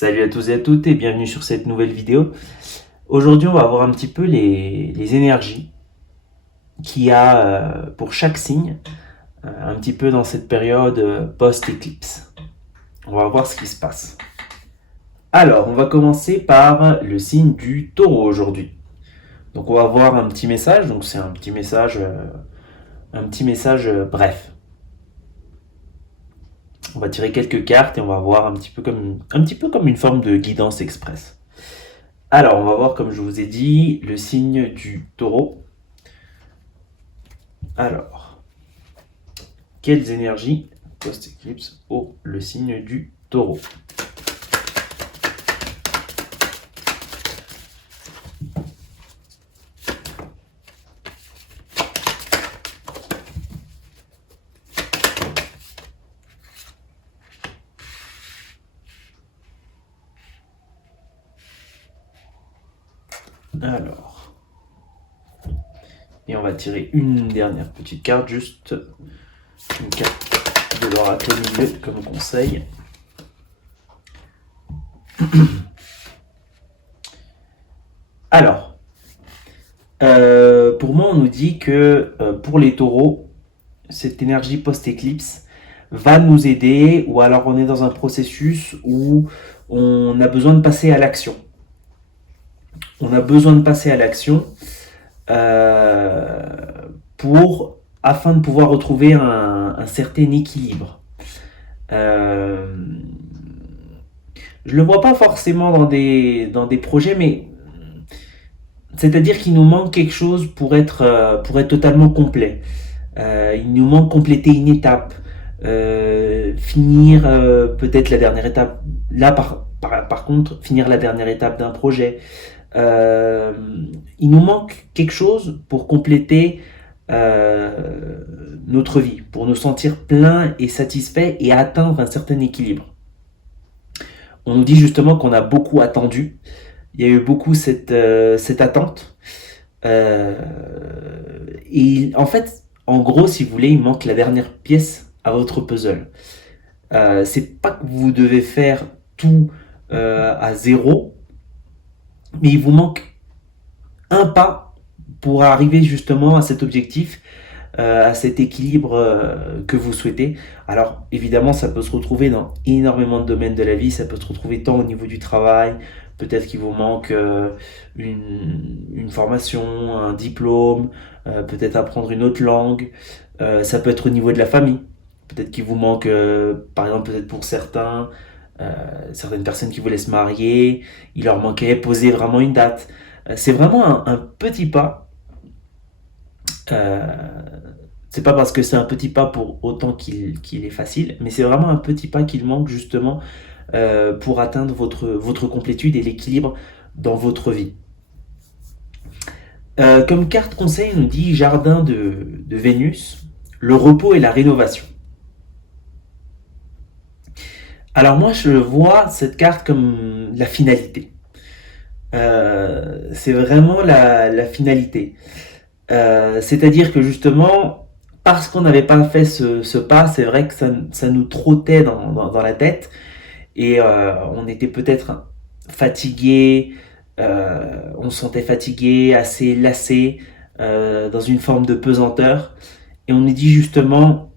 Salut à tous et à toutes et bienvenue sur cette nouvelle vidéo. Aujourd'hui, on va voir un petit peu les énergies qu'il y a pour chaque signe, un petit peu dans cette période post-éclipse. On va voir ce qui se passe. Alors, on va commencer par le signe du Taureau aujourd'hui. Donc, on va voir un petit message. Donc, c'est un petit message bref. On va tirer quelques cartes et on va voir un petit peu comme une forme de guidance express. Alors, on va voir, comme je vous ai dit, le signe du Taureau. Alors, quelles énergies post-éclipse au le signe du Taureau? Alors, et on va tirer une dernière petite carte, juste une carte de l'oracle au milieu comme conseil. Alors, pour moi, on nous dit que pour les taureaux, cette énergie post-éclipse va nous aider, ou alors on est dans un processus où on a besoin de passer à l'action. On a besoin de passer à l'action afin de pouvoir retrouver un certain équilibre. Je le vois pas forcément dans des projets, mais c'est-à-dire qu'il nous manque quelque chose pour être totalement complet. Il nous manque compléter une étape, finir peut-être la dernière étape. Là, par contre, finir la dernière étape d'un projet. Il nous manque quelque chose pour compléter notre vie, pour nous sentir plein et satisfait et atteindre un certain équilibre. On nous dit justement qu'on a beaucoup attendu. Il y a eu beaucoup cette attente. Et en fait, en gros, si vous voulez, il manque la dernière pièce à votre puzzle. C'est pas que vous devez faire tout à zéro, mais il vous manque un pas pour arriver justement à cet objectif, à cet équilibre que vous souhaitez. Alors évidemment, ça peut se retrouver dans énormément de domaines de la vie, ça peut se retrouver tant au niveau du travail, peut-être qu'il vous manque une formation, un diplôme, peut-être apprendre une autre langue, ça peut être au niveau de la famille, peut-être qu'il vous manque, par exemple peut-être pour certaines personnes qui voulaient se marier, il leur manquait poser vraiment une date. C'est vraiment un petit pas. Euh, c'est pas parce que c'est un petit pas pour autant qu'il est facile, mais c'est vraiment un petit pas qu'il manque justement pour atteindre votre complétude et l'équilibre dans votre vie. Comme carte conseil, on nous dit jardin de Vénus, le repos et la rénovation. Alors moi, je vois cette carte comme la finalité. C'est vraiment la finalité. C'est-à-dire que justement, parce qu'on n'avait pas fait ce pas, c'est vrai que ça nous trottait dans la tête et on était peut-être fatigué, on se sentait fatigué, assez lassé, dans une forme de pesanteur. Et on nous dit justement,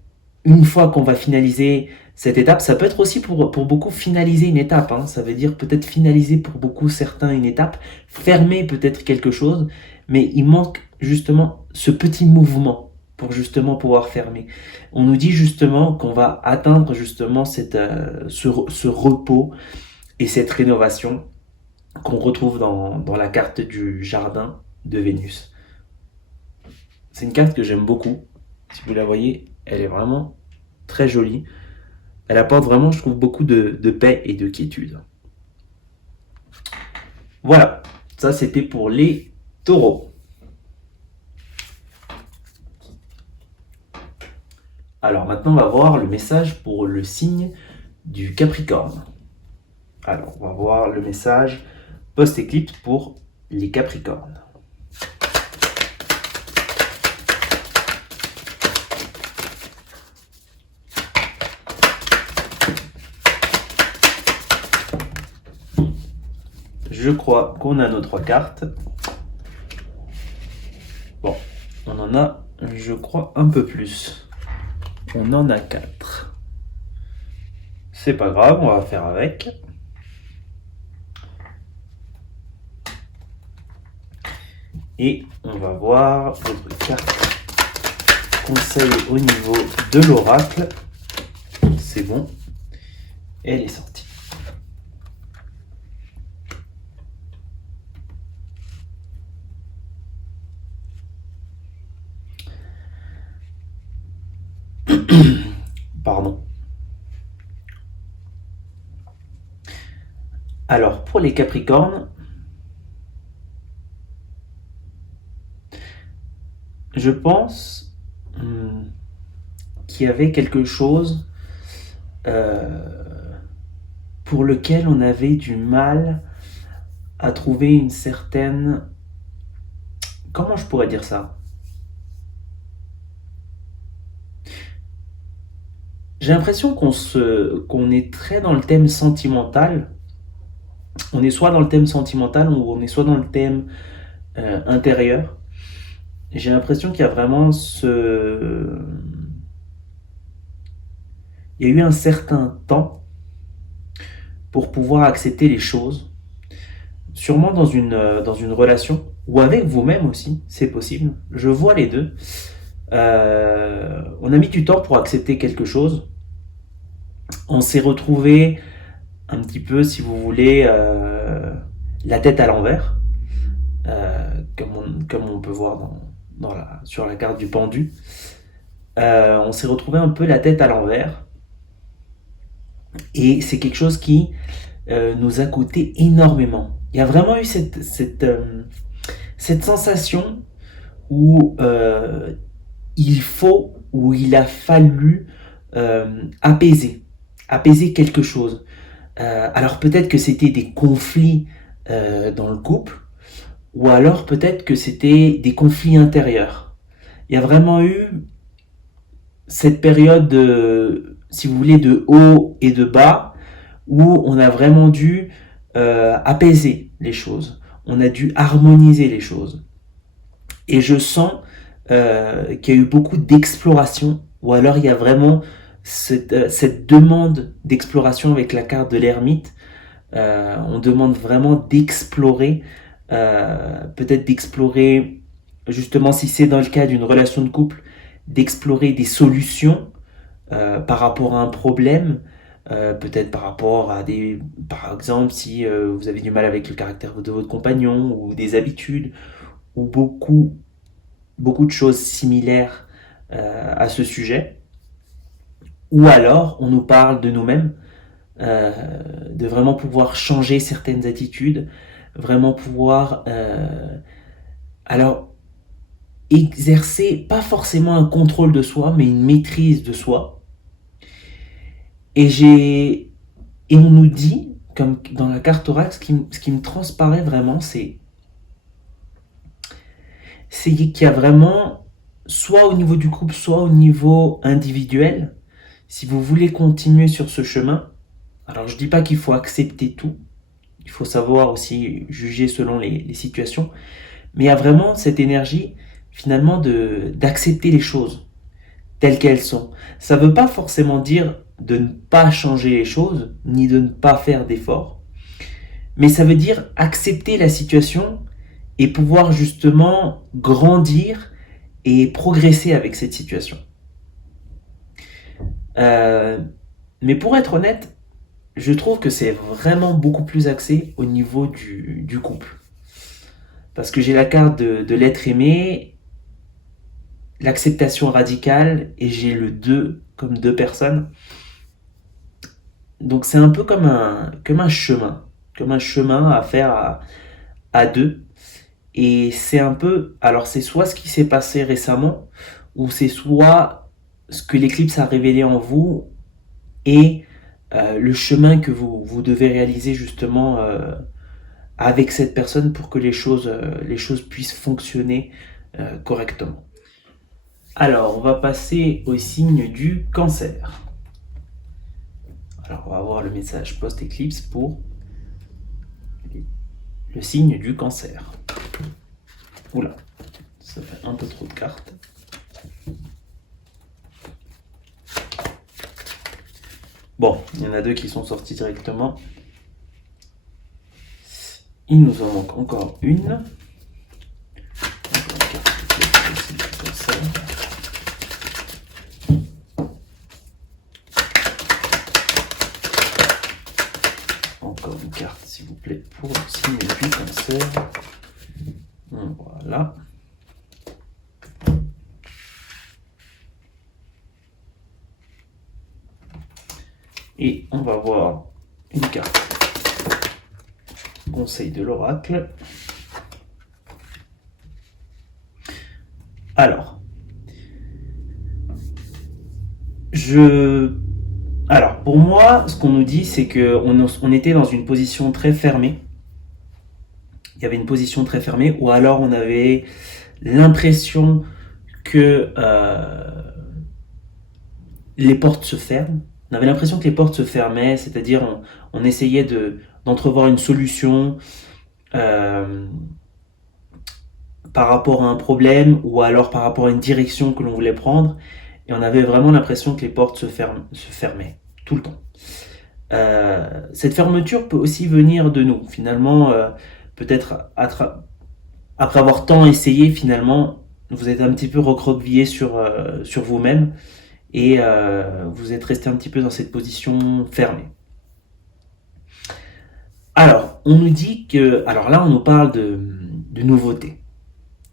une fois qu'on va finaliser cette étape, ça peut être aussi pour beaucoup finaliser une étape, hein. Ça veut dire peut-être finaliser pour beaucoup certains une étape, fermer peut-être quelque chose, mais il manque justement ce petit mouvement pour justement pouvoir fermer. On nous dit justement qu'on va atteindre justement ce repos et cette rénovation qu'on retrouve dans la carte du jardin de Vénus. C'est une carte que j'aime beaucoup. Si vous la voyez, elle est vraiment très jolie. Elle apporte vraiment, je trouve, beaucoup de paix et de quiétude. Voilà, ça c'était pour les taureaux. Alors maintenant, on va voir le message pour le signe du Capricorne. Alors, on va voir le message post-éclipse pour les Capricornes. Je crois qu'on a nos 3 cartes. Bon, on en a, je crois, un peu plus. On en a 4. C'est pas grave, on va faire avec. Et on va voir votre carte conseil au niveau de l'oracle. C'est bon, elle est sortie. Pardon. Alors, pour les Capricornes, je pense qu'il y avait quelque chose pour lequel on avait du mal à trouver une certaine... Comment je pourrais dire ça? J'ai l'impression qu'on est très dans le thème sentimental. On est soit dans le thème sentimental ou on est soit dans le thème intérieur. J'ai l'impression qu'il y a vraiment il y a eu un certain temps pour pouvoir accepter les choses, sûrement dans une relation, ou avec vous-même aussi, c'est possible. Je vois les deux. On a mis du temps pour accepter quelque chose. On s'est retrouvé un petit peu, si vous voulez, la tête à l'envers, comme on peut voir sur la carte du pendu. On s'est retrouvé un peu la tête à l'envers. Et c'est quelque chose qui nous a coûté énormément. Il y a vraiment eu cette sensation où il a fallu apaiser quelque chose. Alors peut-être que c'était des conflits dans le couple, ou alors peut-être que c'était des conflits intérieurs. Il y a vraiment eu cette période si vous voulez, de haut et de bas, où on a vraiment dû apaiser les choses. On a dû harmoniser les choses. Et je sens qu'il y a eu beaucoup d'exploration, ou alors il y a vraiment cette demande d'exploration avec la carte de l'ermite. On demande vraiment d'explorer, peut-être d'explorer, justement si c'est dans le cas d'une relation de couple, d'explorer des solutions par rapport à un problème, peut-être par rapport à par exemple si vous avez du mal avec le caractère de votre compagnon, ou des habitudes, ou beaucoup de choses similaires à ce sujet. Ou alors on nous parle de nous-mêmes, de vraiment pouvoir changer certaines attitudes, vraiment pouvoir alors exercer pas forcément un contrôle de soi, mais une maîtrise de soi. Et on nous dit, comme dans la carte oracle, ce qui me transparaît vraiment, c'est qu'il y a vraiment, soit au niveau du couple, soit au niveau individuel, si vous voulez continuer sur ce chemin, alors je dis pas qu'il faut accepter tout, il faut savoir aussi juger selon les situations, mais il y a vraiment cette énergie finalement d'accepter les choses telles qu'elles sont. Ça ne veut pas forcément dire de ne pas changer les choses, ni de ne pas faire d'efforts, mais ça veut dire accepter la situation et pouvoir justement grandir et progresser avec cette situation. Mais pour être honnête, je trouve que c'est vraiment beaucoup plus axé au niveau du couple. Parce que j'ai la carte de l'être aimé, l'acceptation radicale, et j'ai le 2 comme 2 personnes. Donc c'est un peu comme un chemin à faire à 2. Et c'est un peu, alors c'est soit ce qui s'est passé récemment, ou c'est soit ce que l'éclipse a révélé en vous, et le chemin que vous devez réaliser justement avec cette personne pour que les choses puissent fonctionner correctement. Alors, on va passer au signe du Cancer. Alors, on va voir le message post-éclipse pour le signe du Cancer. Oula, ça fait un peu trop de cartes. Bon, il y en a deux qui sont sortis directement. Il nous en manque encore une. Encore une carte, s'il vous plaît, pour le signe du Cancer. Voilà. Et on va voir une carte. Conseil de l'oracle. Alors, pour moi, ce qu'on nous dit, c'est qu'on était dans une position très fermée. Il y avait une position très fermée, ou alors on avait l'impression que les portes se ferment. On avait l'impression que les portes se fermaient, c'est-à-dire on essayait d'entrevoir une solution par rapport à un problème ou alors par rapport à une direction que l'on voulait prendre, et on avait vraiment l'impression que les portes se fermaient tout le temps. Cette fermeture peut aussi venir de nous, finalement, peut-être après avoir tant essayé, finalement, vous êtes un petit peu recroquevillé sur vous-même, et vous êtes resté un petit peu dans cette position fermée. Alors, on nous dit que... Alors là, on nous parle de nouveauté.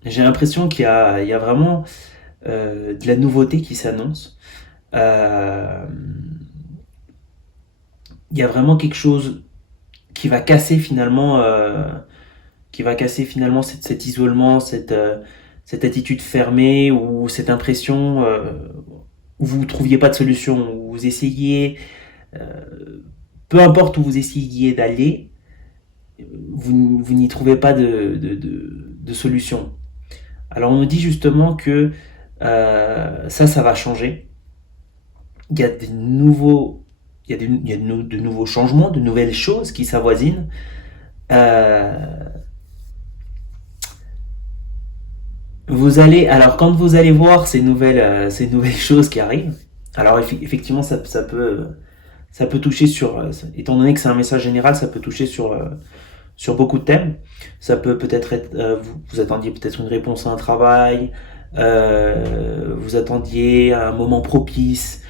J'ai l'impression qu'il y a vraiment de la nouveauté qui s'annonce. Il y a vraiment quelque chose qui va casser finalement, cet isolement, cette attitude fermée, ou cette impression où vous ne trouviez pas de solution, où vous essayiez, peu importe où vous essayiez d'aller, vous n'y trouvez pas de solution. Alors on nous dit justement que ça va changer. Il y a de nouveaux changements, de nouvelles choses qui s'avoisinent. Quand vous allez voir ces nouvelles choses qui arrivent, alors effectivement ça peut toucher étant donné que c'est un message général, ça peut toucher sur beaucoup de thèmes. Ça peut-être être, vous attendiez peut-être une réponse à un travail, vous attendiez un moment propice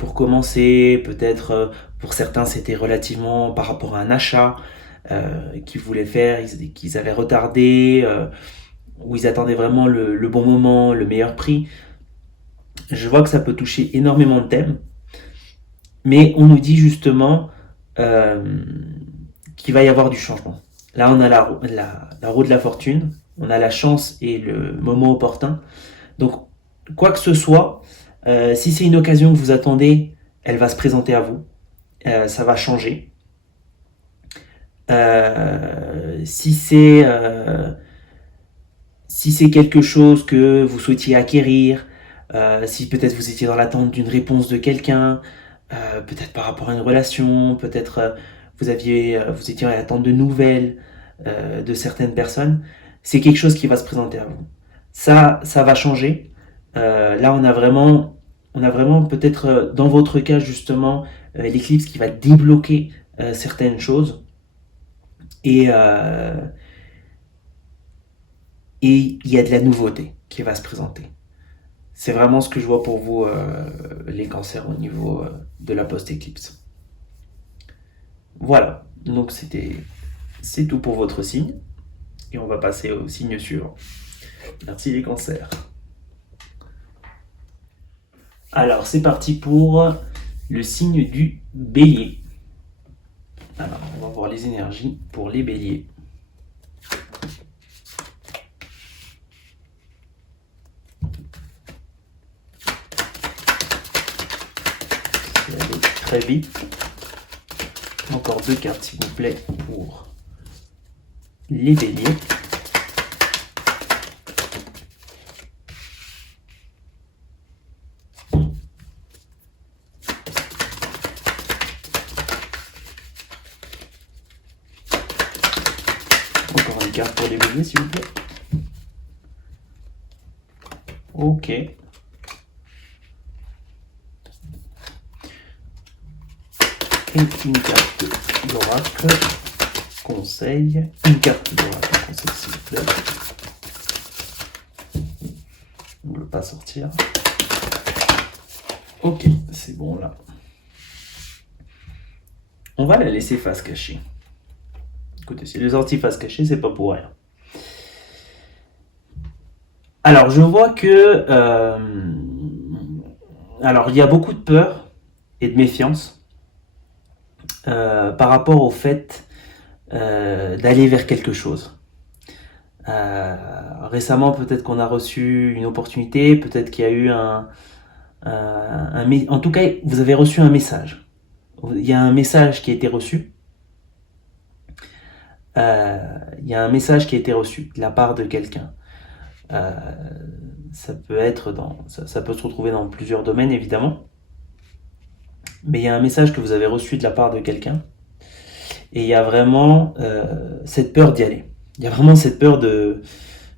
pour commencer, peut-être pour certains c'était relativement par rapport à un achat qu'ils voulaient faire, qu'ils avaient retardé, où ils attendaient vraiment le bon moment, le meilleur prix. Je vois que ça peut toucher énormément de thèmes, mais on nous dit justement qu'il va y avoir du changement. Là, on a la roue de la fortune, on a la chance et le moment opportun. Donc, quoi que ce soit, si c'est une occasion que vous attendez, elle va se présenter à vous. Ça va changer. Si c'est quelque chose que vous souhaitiez acquérir, si peut-être vous étiez dans l'attente d'une réponse de quelqu'un, peut-être par rapport à une relation, peut-être vous étiez à l'attente de nouvelles de certaines personnes, c'est quelque chose qui va se présenter à vous. Ça va changer. Là, on a vraiment peut-être dans votre cas justement l'éclipse qui va débloquer certaines choses, et il y a de la nouveauté qui va se présenter. C'est vraiment ce que je vois pour vous, les cancers, au niveau de la post-éclipse. Voilà, donc c'est tout pour votre signe. Et on va passer au signe suivant. Merci les cancers. Alors, c'est parti pour le signe du bélier. Alors, on va voir les énergies pour les béliers. C'est allé très vite. Encore 2 cartes, s'il vous plaît, pour les béliers. carte pour les béliers, s'il vous plaît. Ok. Et une carte d'oracle. Conseil. Une carte d'oracle. Conseil, s'il vous plaît. On ne veut pas sortir. Ok, c'est bon là. On va la laisser face cachée. Écoutez, si elle est sortie face cachée, c'est pas pour rien. Alors, je vois que... alors, il y a beaucoup de peur et de méfiance par rapport au fait d'aller vers quelque chose. Récemment, peut-être qu'on a reçu une opportunité, peut-être qu'il y a eu en tout cas, vous avez reçu un message. Il y a un message qui a été reçu. Il y a un message qui a été reçu de la part de quelqu'un. Ça peut être ça peut se retrouver dans plusieurs domaines, évidemment. Mais il y a un message que vous avez reçu de la part de quelqu'un. Et il y a vraiment cette peur d'y aller. Il y a vraiment cette peur de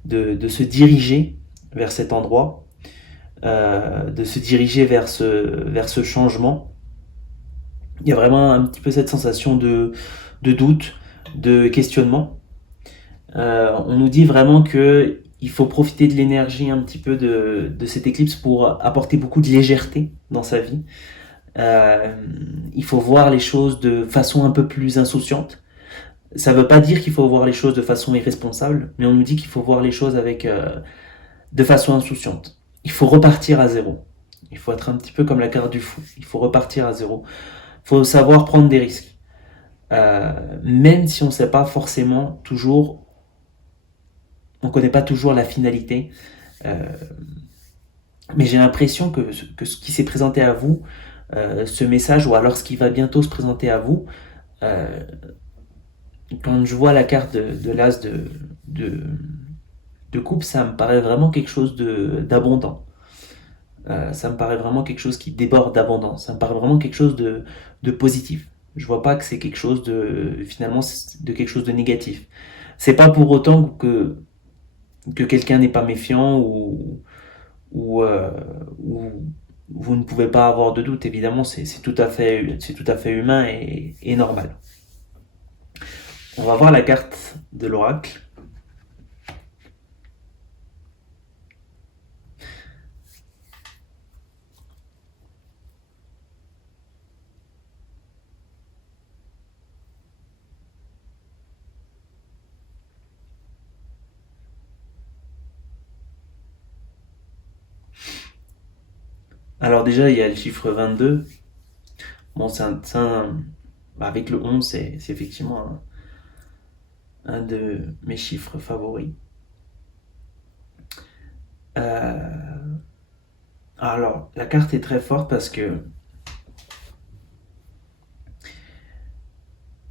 se diriger vers cet endroit, de se diriger vers ce changement. Il y a vraiment un petit peu cette sensation de doute, de questionnement. On nous dit vraiment que il faut profiter de l'énergie un petit peu de cette éclipse pour apporter beaucoup de légèreté dans sa vie. Il faut voir les choses de façon un peu plus insouciante. Ça ne veut pas dire qu'il faut voir les choses de façon irresponsable, mais on nous dit qu'il faut voir les choses de façon insouciante. Il faut repartir à zéro. Il faut être un petit peu comme la carte du fou. Il faut repartir à zéro. Il faut savoir prendre des risques. Même si on ne sait pas forcément toujours, on ne connaît pas toujours la finalité. Mais j'ai l'impression que ce qui s'est présenté à vous, ce message, ou alors ce qui va bientôt se présenter à vous, quand je vois la carte de l'as de coupe, ça me paraît vraiment quelque chose d'abondant. Ça me paraît vraiment quelque chose qui déborde d'abondance. Ça me paraît vraiment quelque chose de positif. Je vois pas que c'est quelque chose finalement, de quelque chose de négatif. C'est pas pour autant que quelqu'un n'est pas méfiant ou vous ne pouvez pas avoir de doute. Évidemment, c'est tout à fait humain et normal. On va voir la carte de l'oracle. Alors déjà, il y a le chiffre 22. Bon, avec le 11, c'est effectivement un de mes chiffres favoris. Alors, la carte est très forte parce que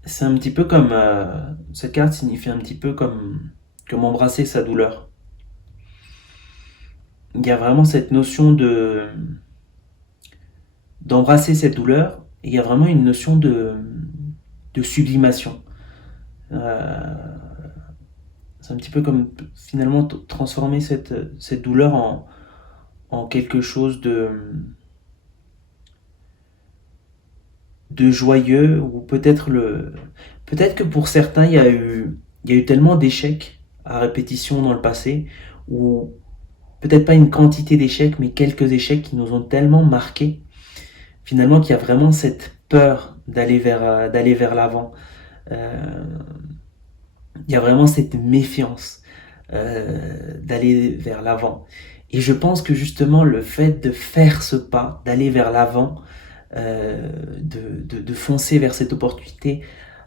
c'est un petit peu comme... cette carte signifie un petit peu comme embrasser sa douleur. Il y a vraiment cette notion d'embrasser cette douleur, et il y a vraiment une notion de sublimation. C'est un petit peu comme finalement transformer cette douleur en quelque chose de joyeux, ou peut-être que pour certains il y a eu tellement d'échecs à répétition dans le passé, ou peut-être pas une quantité d'échecs, mais quelques échecs qui nous ont tellement marqués, finalement, qu'il y a vraiment cette peur d'aller vers l'avant. Il y a vraiment cette méfiance d'aller vers l'avant. Et je pense que justement le fait de faire ce pas, d'aller vers l'avant, de foncer vers cette opportunité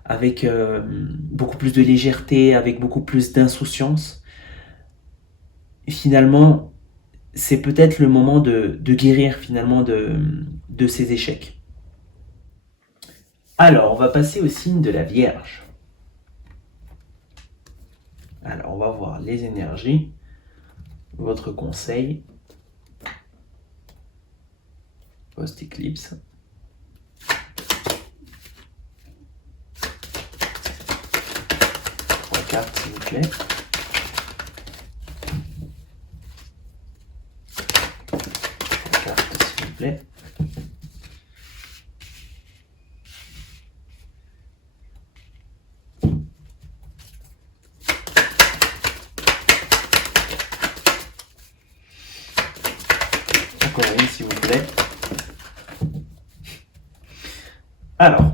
avec beaucoup plus de légèreté, avec beaucoup plus d'insouciance, finalement, c'est peut-être le moment de guérir finalement de ces échecs. Alors, on va passer au signe de la Vierge. Alors, on va voir les énergies, votre conseil post-éclipse. carte, s'il vous plaît. La carte, s'il vous plaît. Encore une, s'il vous plaît. Alors.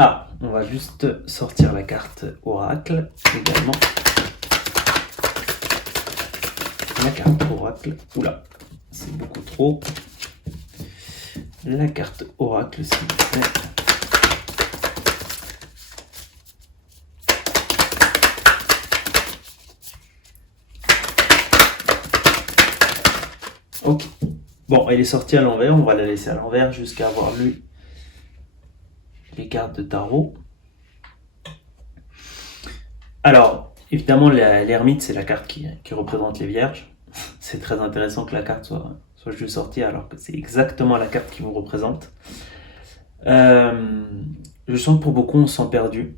Ah, on va juste sortir la carte Oracle également. La carte Oracle. Oula, c'est beaucoup trop. La carte Oracle, s'il vous plaît. Ok. Bon, elle est sortie à l'envers. On va la laisser à l'envers jusqu'à avoir lu les cartes de tarot. Alors, évidemment, l'ermite, c'est la carte qui représente les vierges. C'est très intéressant que la carte soit juste sortie alors que c'est exactement la carte qui vous représente. Je sens que pour beaucoup, on se sent perdu.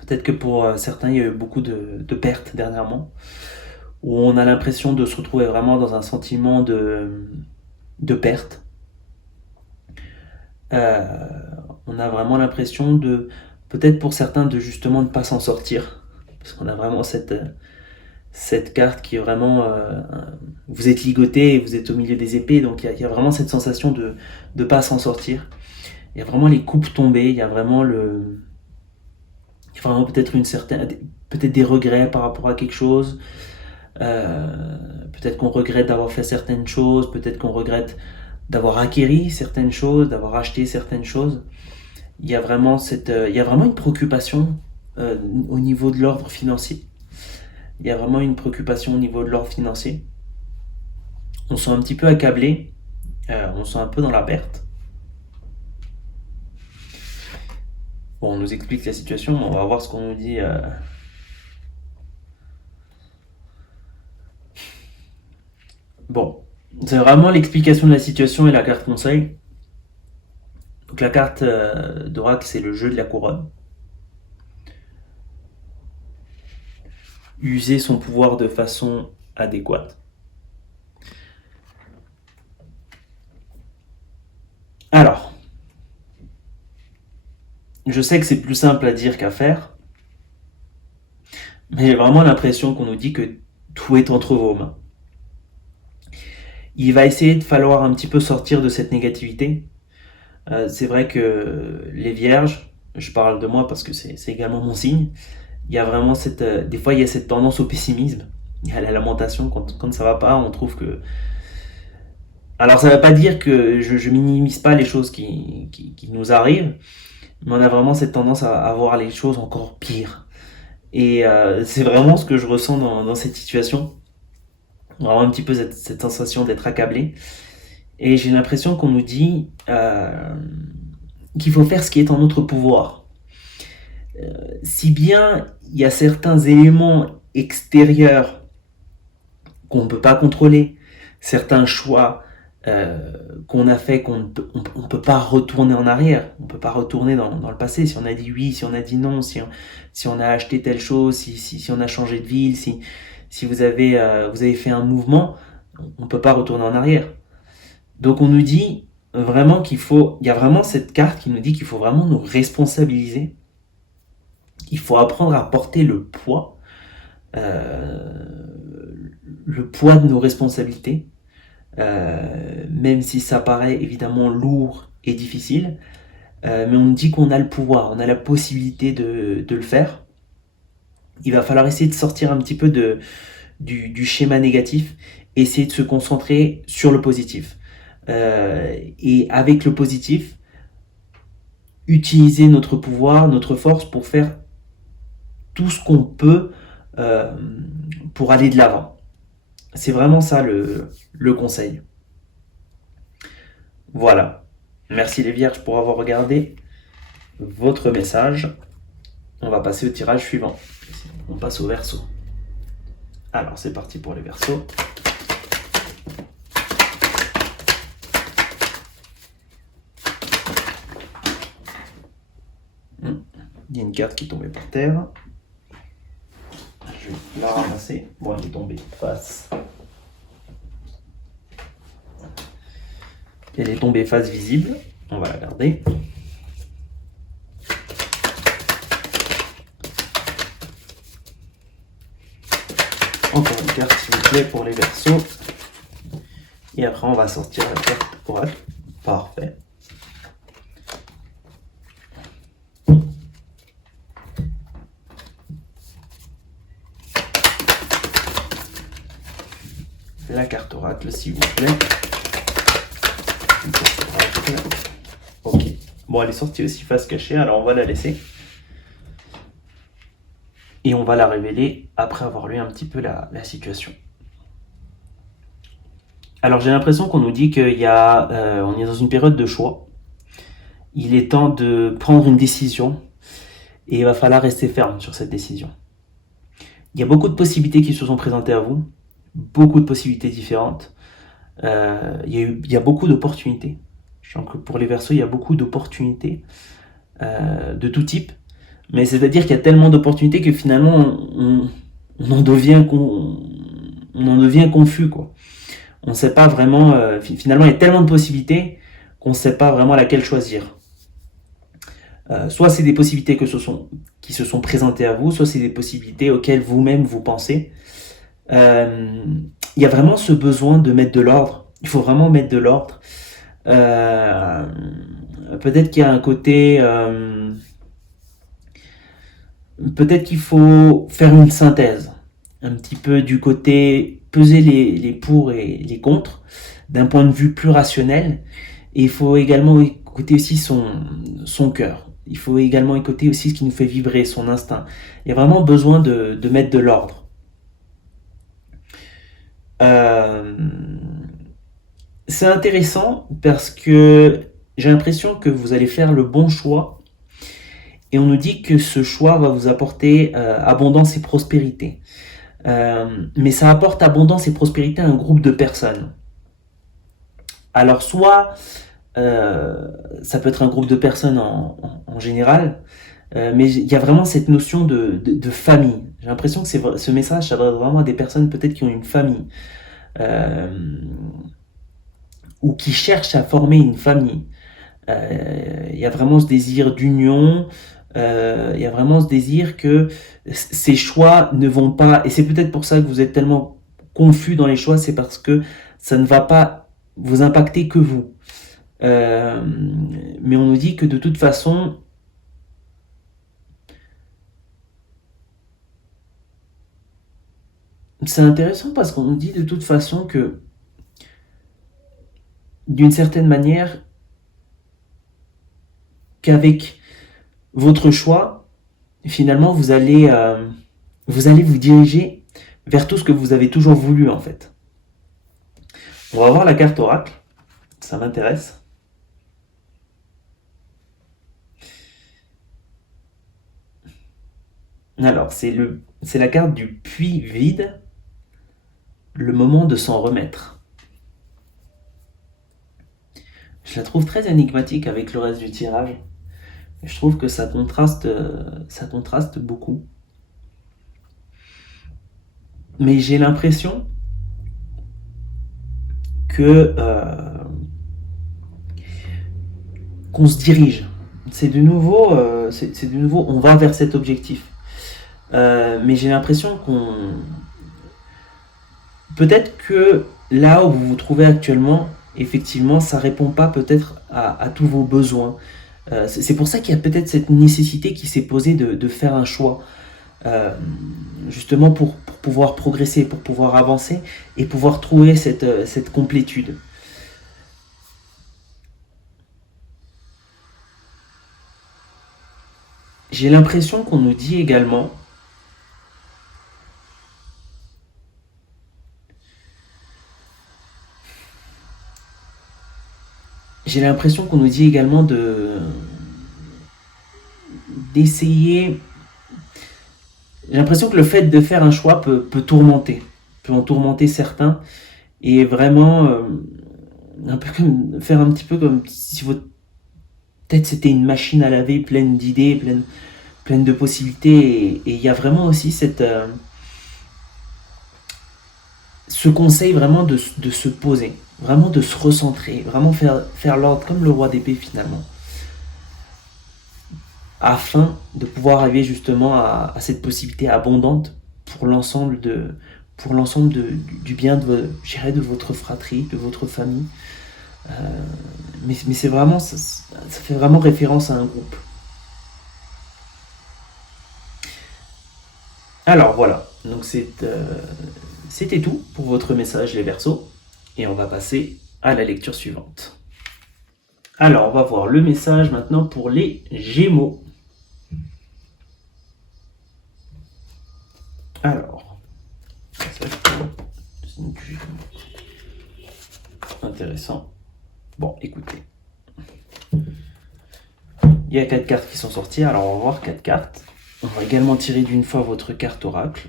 Peut-être que pour certains, il y a eu beaucoup de pertes dernièrement, où on a l'impression de se retrouver vraiment dans un sentiment de perte. On a vraiment l'impression de, peut-être pour certains, de justement ne pas s'en sortir. Parce qu'on a vraiment cette carte qui est vraiment... vous êtes ligoté et vous êtes au milieu des épées, donc il y a vraiment cette sensation de ne pas s'en sortir. Il y a vraiment les coupes tombées, il y a vraiment peut-être peut-être des regrets par rapport à quelque chose. Peut-être qu'on regrette d'avoir fait certaines choses, peut-être qu'on regrette d'avoir acquéri certaines choses, d'avoir acheté certaines choses. Il y a vraiment une préoccupation au niveau de l'ordre financier. Il y a vraiment une préoccupation au niveau de l'ordre financier. On se sent un petit peu accablé, on se sent un peu dans la perte. Bon, on nous explique la situation, mais on va voir ce qu'on nous dit. Bon, c'est vraiment l'explication de la situation et la carte conseil. Donc la carte d'oracle, c'est le jeu de la couronne. User son pouvoir de façon adéquate. Alors, je sais que c'est plus simple à dire qu'à faire, mais j'ai vraiment l'impression qu'on nous dit que tout est entre vos mains. Il va essayer de falloir un petit peu sortir de cette négativité. C'est vrai que les vierges, je parle de moi parce que c'est également mon signe, il y a vraiment des fois il y a cette tendance au pessimisme, il y a la lamentation quand ça va pas, on trouve que... Alors ça ne veut pas dire que je minimise pas les choses qui nous arrivent, mais on a vraiment cette tendance à voir les choses encore pires. Et c'est vraiment ce que je ressens dans cette situation. Vraiment un petit peu cette sensation d'être accablé. Et j'ai l'impression qu'on nous dit qu'il faut faire ce qui est en notre pouvoir. Si bien il y a certains éléments extérieurs qu'on ne peut pas contrôler, certains choix qu'on a fait qu'on ne peut pas retourner en arrière, on ne peut pas retourner dans le passé, si on a dit oui, si on a dit non, si on a acheté telle chose, si on a changé de ville, si vous avez fait un mouvement, on ne peut pas retourner en arrière. Donc on nous dit vraiment il y a vraiment cette carte qui nous dit qu'il faut vraiment nous responsabiliser, il faut apprendre à porter le poids de nos responsabilités, même si ça paraît évidemment lourd et difficile, mais on nous dit qu'on a le pouvoir, on a la possibilité de le faire. Il va falloir essayer de sortir un petit peu du schéma négatif, essayer de se concentrer sur le positif. Et avec le positif, utiliser notre pouvoir, notre force pour faire tout ce qu'on peut pour aller de l'avant. C'est vraiment ça le conseil. Voilà. Merci les vierges pour avoir regardé votre message. On va passer au tirage suivant. On passe au verso. Alors c'est parti pour les versos. Il y a une carte qui est tombée par terre. Je vais la ramasser. Bon, elle est tombée face. Elle est tombée face visible. On va la garder. Encore une carte, s'il vous plaît, pour les Verseaux. Et après, on va sortir la carte oracle. Parfait. La carte oracle, s'il vous plaît. Ok. Bon, elle est sortie aussi face cachée, alors on va la laisser. Et on va la révéler après avoir lu un petit peu la situation. Alors j'ai l'impression qu'on nous dit qu'on est dans une période de choix. Il est temps de prendre une décision et il va falloir rester ferme sur cette décision. Il y a beaucoup de possibilités qui se sont présentées à vous, beaucoup de possibilités différentes. Il y a beaucoup d'opportunités. Donc pour les Verseaux, il y a beaucoup d'opportunités de tout type. Mais c'est-à-dire qu'il y a tellement d'opportunités que finalement on en devient confus, quoi. On ne sait pas vraiment, finalement il y a tellement de possibilités qu'on ne sait pas vraiment laquelle choisir. Soit c'est des possibilités qui se sont présentées à vous, soit c'est des possibilités auxquelles vous-même vous pensez. Il y a vraiment ce besoin de mettre de l'ordre. Il faut vraiment mettre de l'ordre. Peut-être qu'il y a un côté... peut-être qu'il faut faire une synthèse. Un petit peu du côté peser les pour et les contre, d'un point de vue plus rationnel. Et il faut également écouter aussi son cœur. Il faut également écouter aussi ce qui nous fait vibrer, son instinct. Il y a vraiment besoin de mettre de l'ordre. C'est intéressant parce que j'ai l'impression que vous allez faire le bon choix. Et on nous dit que ce choix va vous apporter abondance et prospérité. Mais ça apporte abondance et prospérité à un groupe de personnes. Alors soit ça peut être un groupe de personnes en général, mais il y a vraiment cette notion de famille. J'ai l'impression que ce message s'adresse vraiment à des personnes peut-être qui ont une famille, ou qui cherchent à former une famille. Il y a vraiment ce désir d'union, il y a vraiment ce désir que ces choix ne vont pas, et c'est peut-être pour ça que vous êtes tellement confus dans les choix, c'est parce que ça ne va pas vous impacter que vous. Mais on nous dit que de toute façon, c'est intéressant parce qu'on nous dit de toute façon que d'une certaine manière, qu'avec votre choix, finalement, vous allez vous diriger vers tout ce que vous avez toujours voulu, en fait. On va voir la carte oracle. Ça m'intéresse. Alors, c'est la carte du puits vide, le moment de s'en remettre. Je la trouve très énigmatique avec le reste du tirage. Je trouve que ça contraste beaucoup. Mais j'ai l'impression que qu'on se dirige. C'est de nouveau, on va vers cet objectif. Mais j'ai l'impression peut-être que là où vous vous trouvez actuellement, effectivement, ça répond pas peut-être à tous vos besoins. C'est pour ça qu'il y a peut-être cette nécessité qui s'est posée de faire un choix, justement pour pouvoir progresser, pour pouvoir avancer et pouvoir trouver cette complétude. J'ai l'impression qu'on nous dit également d'essayer. J'ai l'impression que le fait de faire un choix peut tourmenter, peut en tourmenter certains, et vraiment un peu faire un petit peu comme si votre tête c'était une machine à laver pleine d'idées, pleine de possibilités. Et il y a vraiment aussi ce conseil vraiment de se poser, vraiment de se recentrer, vraiment faire l'ordre comme le roi d'épée finalement, afin de pouvoir arriver justement à cette possibilité abondante pour l'ensemble du bien je dirais, de votre fratrie, de votre famille. Euh, mais c'est vraiment, ça fait vraiment référence à un groupe. Alors voilà, donc c'était tout pour votre message les Verseaux, et on va passer à la lecture suivante. Alors on va voir le message maintenant pour les Gémeaux. Alors, intéressant. Bon, écoutez. Il y a 4 cartes qui sont sorties, alors on va voir 4 cartes. On va également tirer d'une fois votre carte oracle.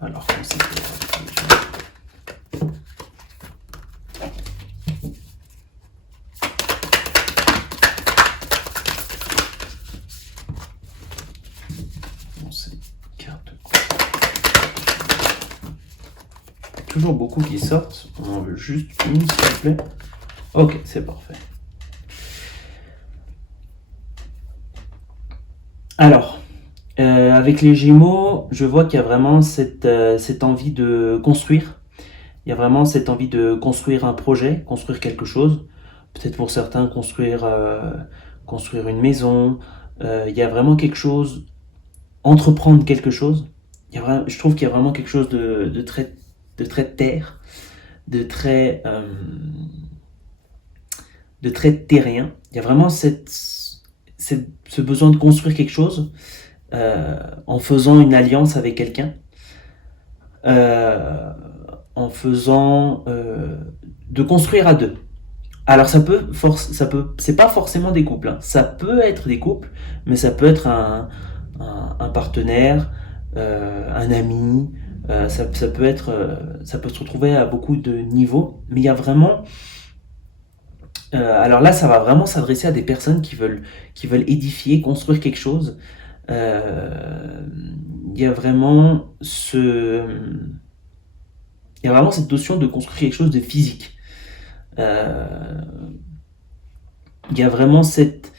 Alors, comment c'est que... Toujours beaucoup qui sortent. On en veut juste une, s'il vous plaît. Ok, c'est parfait. Alors, avec les Gémeaux, je vois qu'il y a vraiment cette envie de construire. Il y a vraiment cette envie de construire un projet, construire quelque chose. Peut-être pour certains, construire une maison. Il y a vraiment quelque chose, entreprendre quelque chose. Je trouve qu'il y a vraiment quelque chose de très terre, de très terrien. Il y a vraiment ce besoin de construire quelque chose en faisant une alliance avec quelqu'un, en faisant de construire à deux. Alors c'est pas forcément des couples, hein. Ça peut être des couples, mais ça peut être un partenaire, un ami. Ça peut se retrouver à beaucoup de niveaux, mais il y a vraiment. Alors là, ça va vraiment s'adresser à des personnes qui veulent édifier, construire quelque chose. Il y a vraiment cette notion de construire quelque chose de physique. Il y a vraiment cette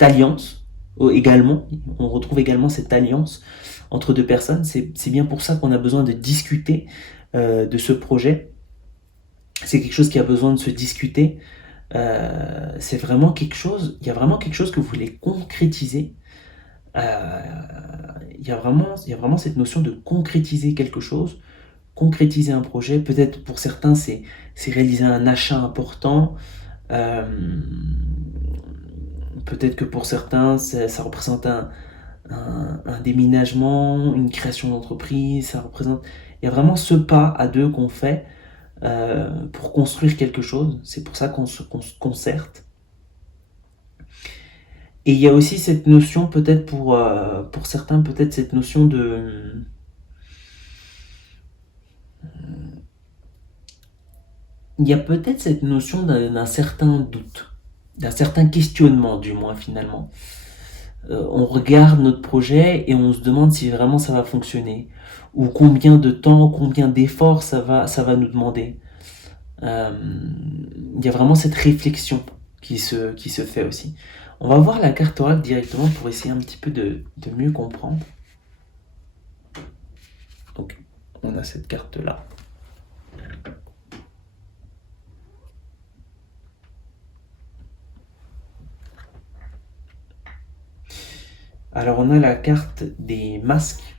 alliance également. On retrouve également cette alliance entre deux personnes. C'est bien pour ça qu'on a besoin de discuter de ce projet. C'est quelque chose qui a besoin de se discuter. C'est vraiment quelque chose. Il y a vraiment quelque chose que vous voulez concrétiser. Il y a vraiment cette notion de concrétiser quelque chose, concrétiser un projet. Peut-être pour certains, c'est réaliser un achat important. Peut-être que pour certains, ça représente un déménagement, une création d'entreprise. Il y a vraiment ce pas à deux qu'on fait pour construire quelque chose. C'est pour ça qu'on se concerte. Et il y a aussi cette notion, peut-être pour certains, peut-être cette notion de... Il y a peut-être cette notion d'un certain doute, d'un certain questionnement du moins finalement. On regarde notre projet et on se demande si vraiment ça va fonctionner, ou combien de temps, combien d'efforts ça va nous demander. Il y a vraiment cette réflexion qui se fait aussi. On va voir la carte oracle directement pour essayer un petit peu de mieux comprendre. Donc, on a cette carte-là. Alors, on a la carte des masques.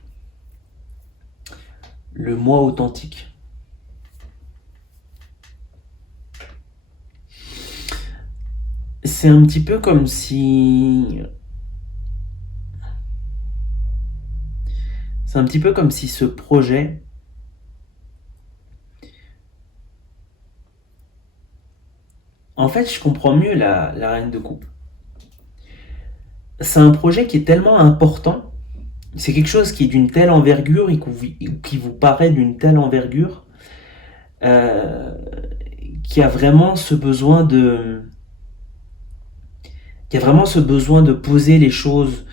Le moi authentique. C'est un petit peu comme si... C'est un petit peu comme si ce projet... En fait, je comprends mieux la reine de coupe. C'est un projet qui est tellement important, c'est quelque chose qui est d'une telle envergure et qui vous paraît d'une telle envergure euh, qui a vraiment ce besoin de, qui a vraiment ce besoin de poser les choses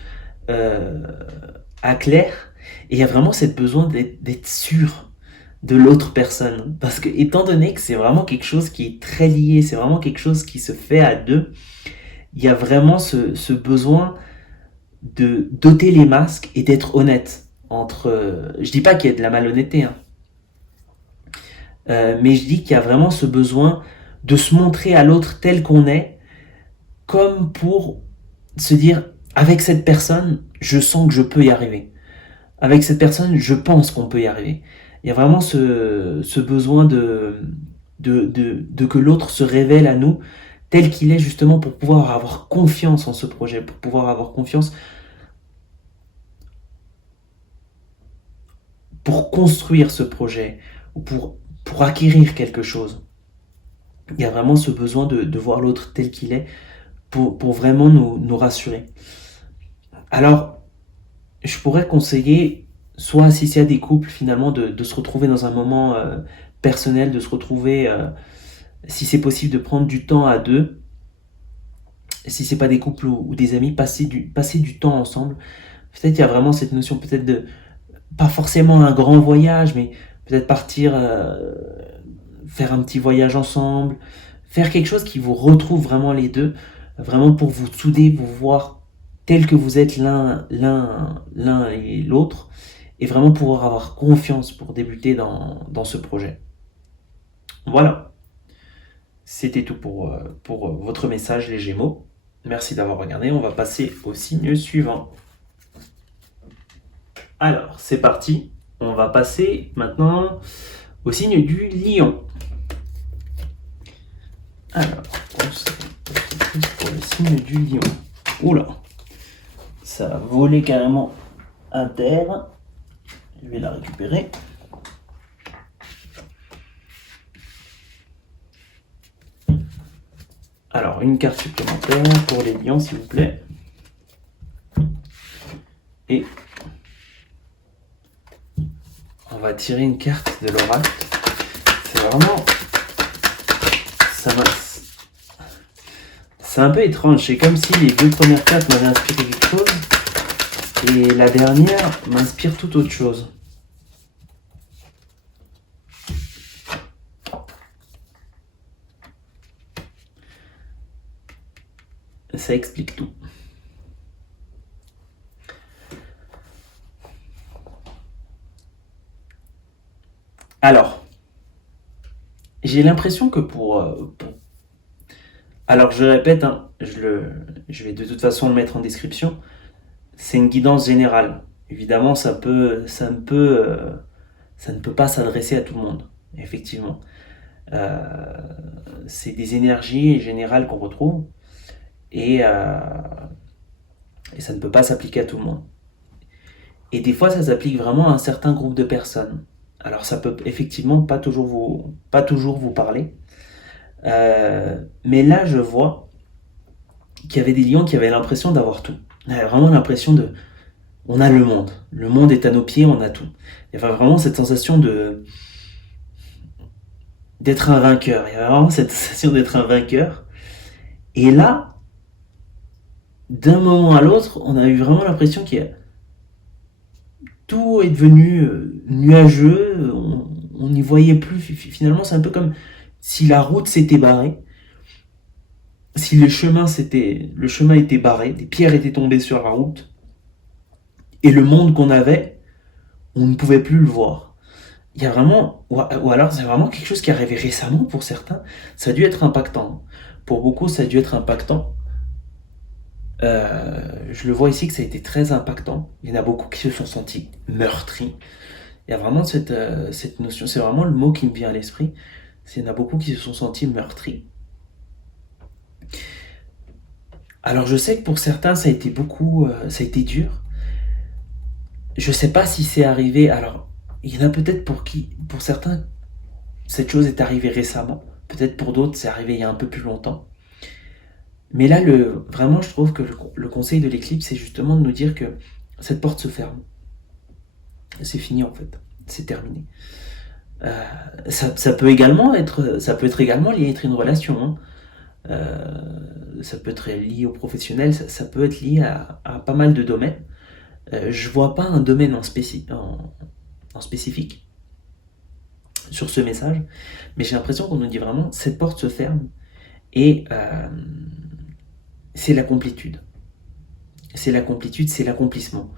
euh, à clair, et il y a vraiment ce besoin d'être sûr de l'autre personne. Parce que, étant donné que c'est vraiment quelque chose qui est très lié, c'est vraiment quelque chose qui se fait à deux, il y a vraiment ce besoin de d'ôter les masques et d'être honnête. Je dis pas qu'il y a de la malhonnêteté, hein, mais je dis qu'il y a vraiment ce besoin de se montrer à l'autre tel qu'on est, comme pour se dire, avec cette personne, je sens que je peux y arriver. Avec cette personne, je pense qu'on peut y arriver. Il y a vraiment ce besoin de que l'autre se révèle à nous tel qu'il est, justement pour pouvoir avoir confiance en ce projet, pour pouvoir avoir confiance pour construire ce projet, ou pour acquérir quelque chose. Il y a vraiment ce besoin de voir l'autre tel qu'il est pour vraiment nous rassurer. Alors, je pourrais conseiller, soit si c'est à des couples finalement, de se retrouver dans un moment personnel, de se retrouver, si c'est possible, de prendre du temps à deux. Si c'est pas des couples ou des amis, passer du temps ensemble. Peut-être il y a vraiment cette notion peut-être de, pas forcément un grand voyage, mais peut-être partir, faire un petit voyage ensemble, faire quelque chose qui vous retrouve vraiment les deux, vraiment pour vous souder, vous voir tel que vous êtes l'un et l'autre, et vraiment pouvoir avoir confiance pour débuter dans ce projet. Voilà, c'était tout pour votre message, les Gémeaux. Merci d'avoir regardé, on va passer au signe suivant. Alors, c'est parti, on va passer maintenant au signe du Lion. Alors, pour le signe du Lion. Oula, ça a volé carrément à terre. Je vais la récupérer. Alors, une carte supplémentaire pour les lions, s'il vous plaît. Et on va tirer une carte de l'oracle. C'est vraiment... C'est un peu étrange. C'est comme si les deux premières cartes m'avaient inspiré quelque chose et la dernière m'inspire tout autre chose. Ça explique tout. Alors, j'ai l'impression que alors je répète, hein, je vais de toute façon le mettre en description, c'est une guidance générale. Évidemment, ça ne peut pas s'adresser à tout le monde, effectivement. Euh, c'est des énergies générales qu'on retrouve, et, et ça ne peut pas s'appliquer à tout le monde. Et des fois, ça s'applique vraiment à un certain groupe de personnes. Alors ça peut effectivement pas toujours vous parler. Mais là, je vois qu'il y avait des lions qui avaient l'impression d'avoir tout. On avait vraiment l'impression de... On a le monde. Le monde est à nos pieds, on a tout. Il y avait vraiment cette sensation d'être un vainqueur. Il y avait vraiment cette sensation d'être un vainqueur. Et là, d'un moment à l'autre, on a eu vraiment l'impression qu'il y a... Tout est devenu nuageux, on n'y voyait plus. Finalement, c'est un peu comme si la route s'était barrée, si le chemin était barré, des pierres étaient tombées sur la route, et le monde qu'on avait, on ne pouvait plus le voir. Il y a vraiment, ou alors c'est vraiment quelque chose qui est arrivé récemment pour certains, ça a dû être impactant. Pour beaucoup, ça a dû être impactant. Je le vois ici que ça a été très impactant. Il y en a beaucoup qui se sont sentis meurtris. Il y a vraiment cette notion, c'est vraiment le mot qui me vient à l'esprit. Il y en a beaucoup qui se sont sentis meurtris. Alors je sais que pour certains ça a été ça a été dur. Je sais pas si c'est arrivé. Alors il y en a peut-être pour certains, cette chose est arrivée récemment. Peut-être pour d'autres c'est arrivé il y a un peu plus longtemps. Mais là, vraiment, je trouve que le conseil de l'éclipse, c'est justement de nous dire que cette porte se ferme. C'est fini en fait, c'est terminé. Ça peut également ça peut être également lié à être une relation, hein. Ça peut être lié au professionnel, ça peut être lié à pas mal de domaines. Je vois pas un domaine en spécifique sur ce message, mais j'ai l'impression qu'on nous dit vraiment cette porte se ferme et c'est la complétude. C'est la complétude, c'est l'accomplissement.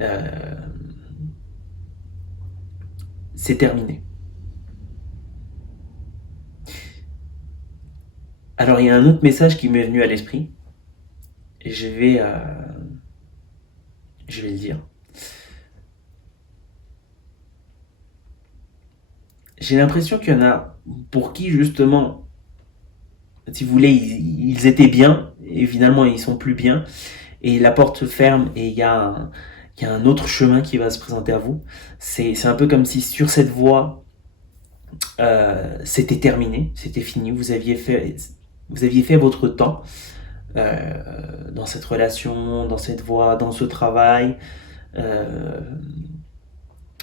Euh, c'est terminé. Alors il y a un autre message qui m'est venu à l'esprit et je vais le dire. J'ai l'impression qu'il y en a pour qui justement, si vous voulez, ils étaient bien et finalement ils sont plus bien et la porte se ferme et il y a un autre chemin qui va se présenter à vous. C'est un peu comme si sur cette voie, c'était terminé, c'était fini, vous aviez fait votre temps dans cette relation, dans cette voie, dans ce travail, euh,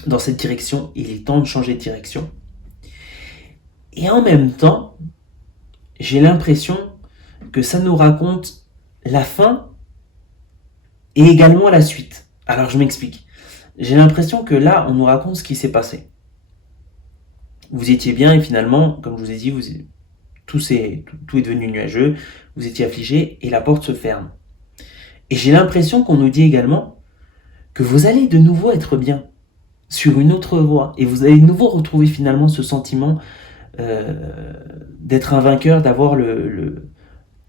dans cette direction. Il est temps de changer de direction. Et en même temps, j'ai l'impression que ça nous raconte la fin et également la suite. Alors je m'explique. J'ai l'impression que là, on nous raconte ce qui s'est passé. Vous étiez bien et finalement, comme je vous ai dit, tout est devenu nuageux, vous étiez affligé et la porte se ferme. Et j'ai l'impression qu'on nous dit également que vous allez de nouveau être bien sur une autre voie et vous allez de nouveau retrouver finalement ce sentiment euh, d'être un vainqueur, d'avoir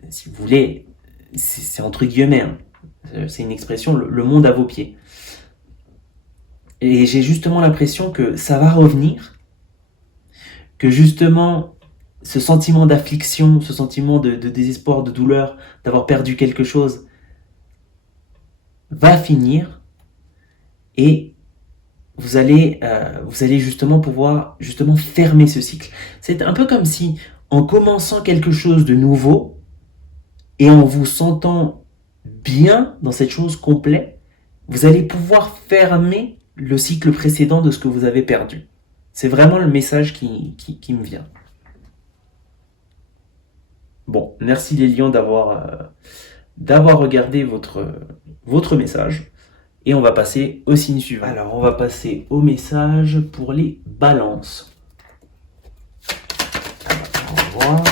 si vous voulez, c'est entre guillemets, hein, c'est une expression, le monde à vos pieds. Et j'ai justement l'impression que ça va revenir, que justement ce sentiment d'affliction, ce sentiment de désespoir, de douleur, d'avoir perdu quelque chose, va finir et vous allez justement pouvoir justement fermer ce cycle. C'est un peu comme si en commençant quelque chose de nouveau et en vous sentant bien dans cette chose complète, vous allez pouvoir fermer le cycle précédent de ce que vous avez perdu. C'est vraiment le message qui me vient. Bon, merci les lions d'avoir regardé votre message. Et on va passer au signe suivant. Alors, on va passer au message pour les balances. Alors, on va voir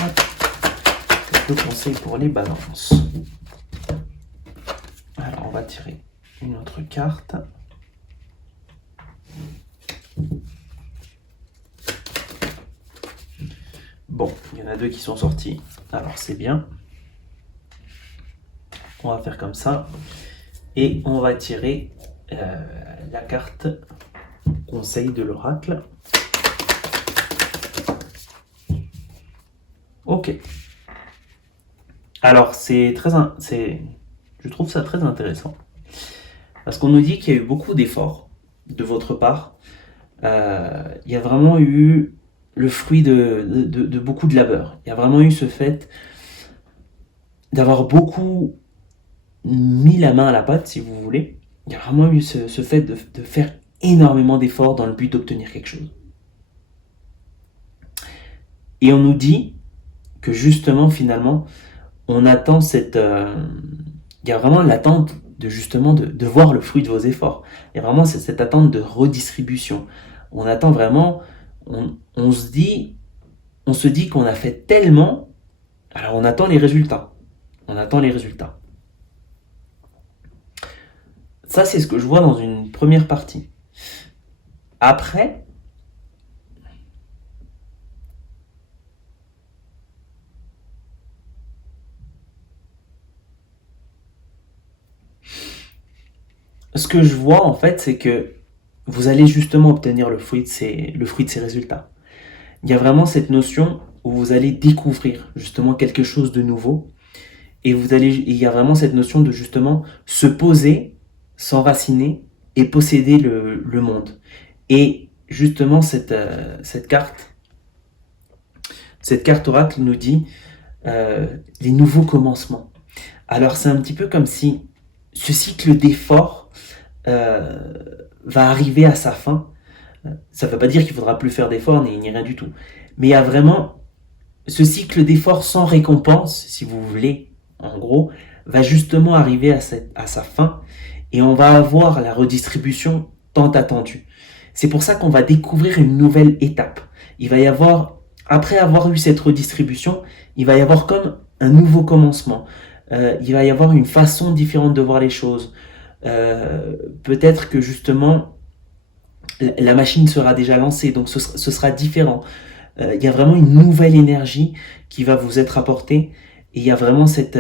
quelques conseils pour les balances. Alors, on va tirer une autre carte. Bon, il y en a deux qui sont sortis. Alors, c'est bien. On va faire comme ça. Et on va tirer la carte conseil de l'oracle. Ok. Alors, je trouve ça très intéressant. Parce qu'on nous dit qu'il y a eu beaucoup d'efforts de votre part. Il y a vraiment eu le fruit de beaucoup de labeur. Il y a vraiment eu ce fait d'avoir beaucoup mis la main à la pâte, si vous voulez. Il y a vraiment eu ce fait de faire énormément d'efforts dans le but d'obtenir quelque chose. Et on nous dit que justement, finalement, on attend il y a vraiment l'attente de voir le fruit de vos efforts. Il y a vraiment cette attente de redistribution. On attend vraiment, on se dit qu'on a fait tellement, alors on attend les résultats. On attend les résultats. Ça, c'est ce que je vois dans une première partie. Après, ce que je vois en fait, c'est que vous allez justement obtenir le fruit de ces résultats. Il y a vraiment cette notion où vous allez découvrir justement quelque chose de nouveau et il y a vraiment cette notion de justement se poser, s'enraciner et posséder le monde. Et justement cette carte oracle nous dit les nouveaux commencements. Alors c'est un petit peu comme si ce cycle d'efforts va arriver à sa fin. Ça ne veut pas dire qu'il ne faudra plus faire d'efforts ni rien du tout. Mais il y a vraiment ce cycle d'efforts sans récompense, si vous voulez, en gros, va justement arriver à sa fin et on va avoir la redistribution tant attendue. C'est pour ça qu'on va découvrir une nouvelle étape. Il va y avoir, après avoir eu cette redistribution, il va y avoir comme un nouveau commencement. Il va y avoir une façon différente de voir les choses. Peut-être que justement, la machine sera déjà lancée, donc ce sera différent. Il y a vraiment une nouvelle énergie qui va vous être apportée et il y a vraiment cette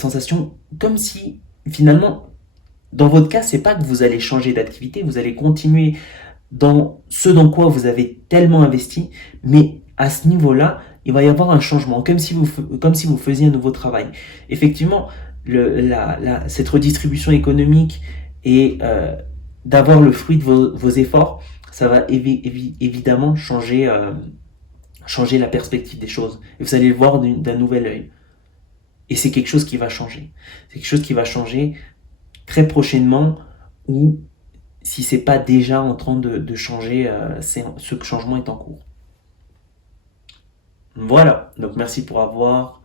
sensation comme si finalement dans votre cas c'est pas que vous allez changer d'activité, vous allez continuer dans ce dans quoi vous avez tellement investi, mais à ce niveau-là il va y avoir un changement comme si vous faisiez un nouveau travail. Effectivement cette redistribution économique et d'avoir le fruit de vos efforts, ça va évidemment changer la perspective des choses. Et vous allez le voir d'un nouvel œil. Et c'est quelque chose qui va changer. C'est quelque chose qui va changer très prochainement, ou si c'est pas déjà en train de changer, ce changement est en cours. Voilà, donc merci pour avoir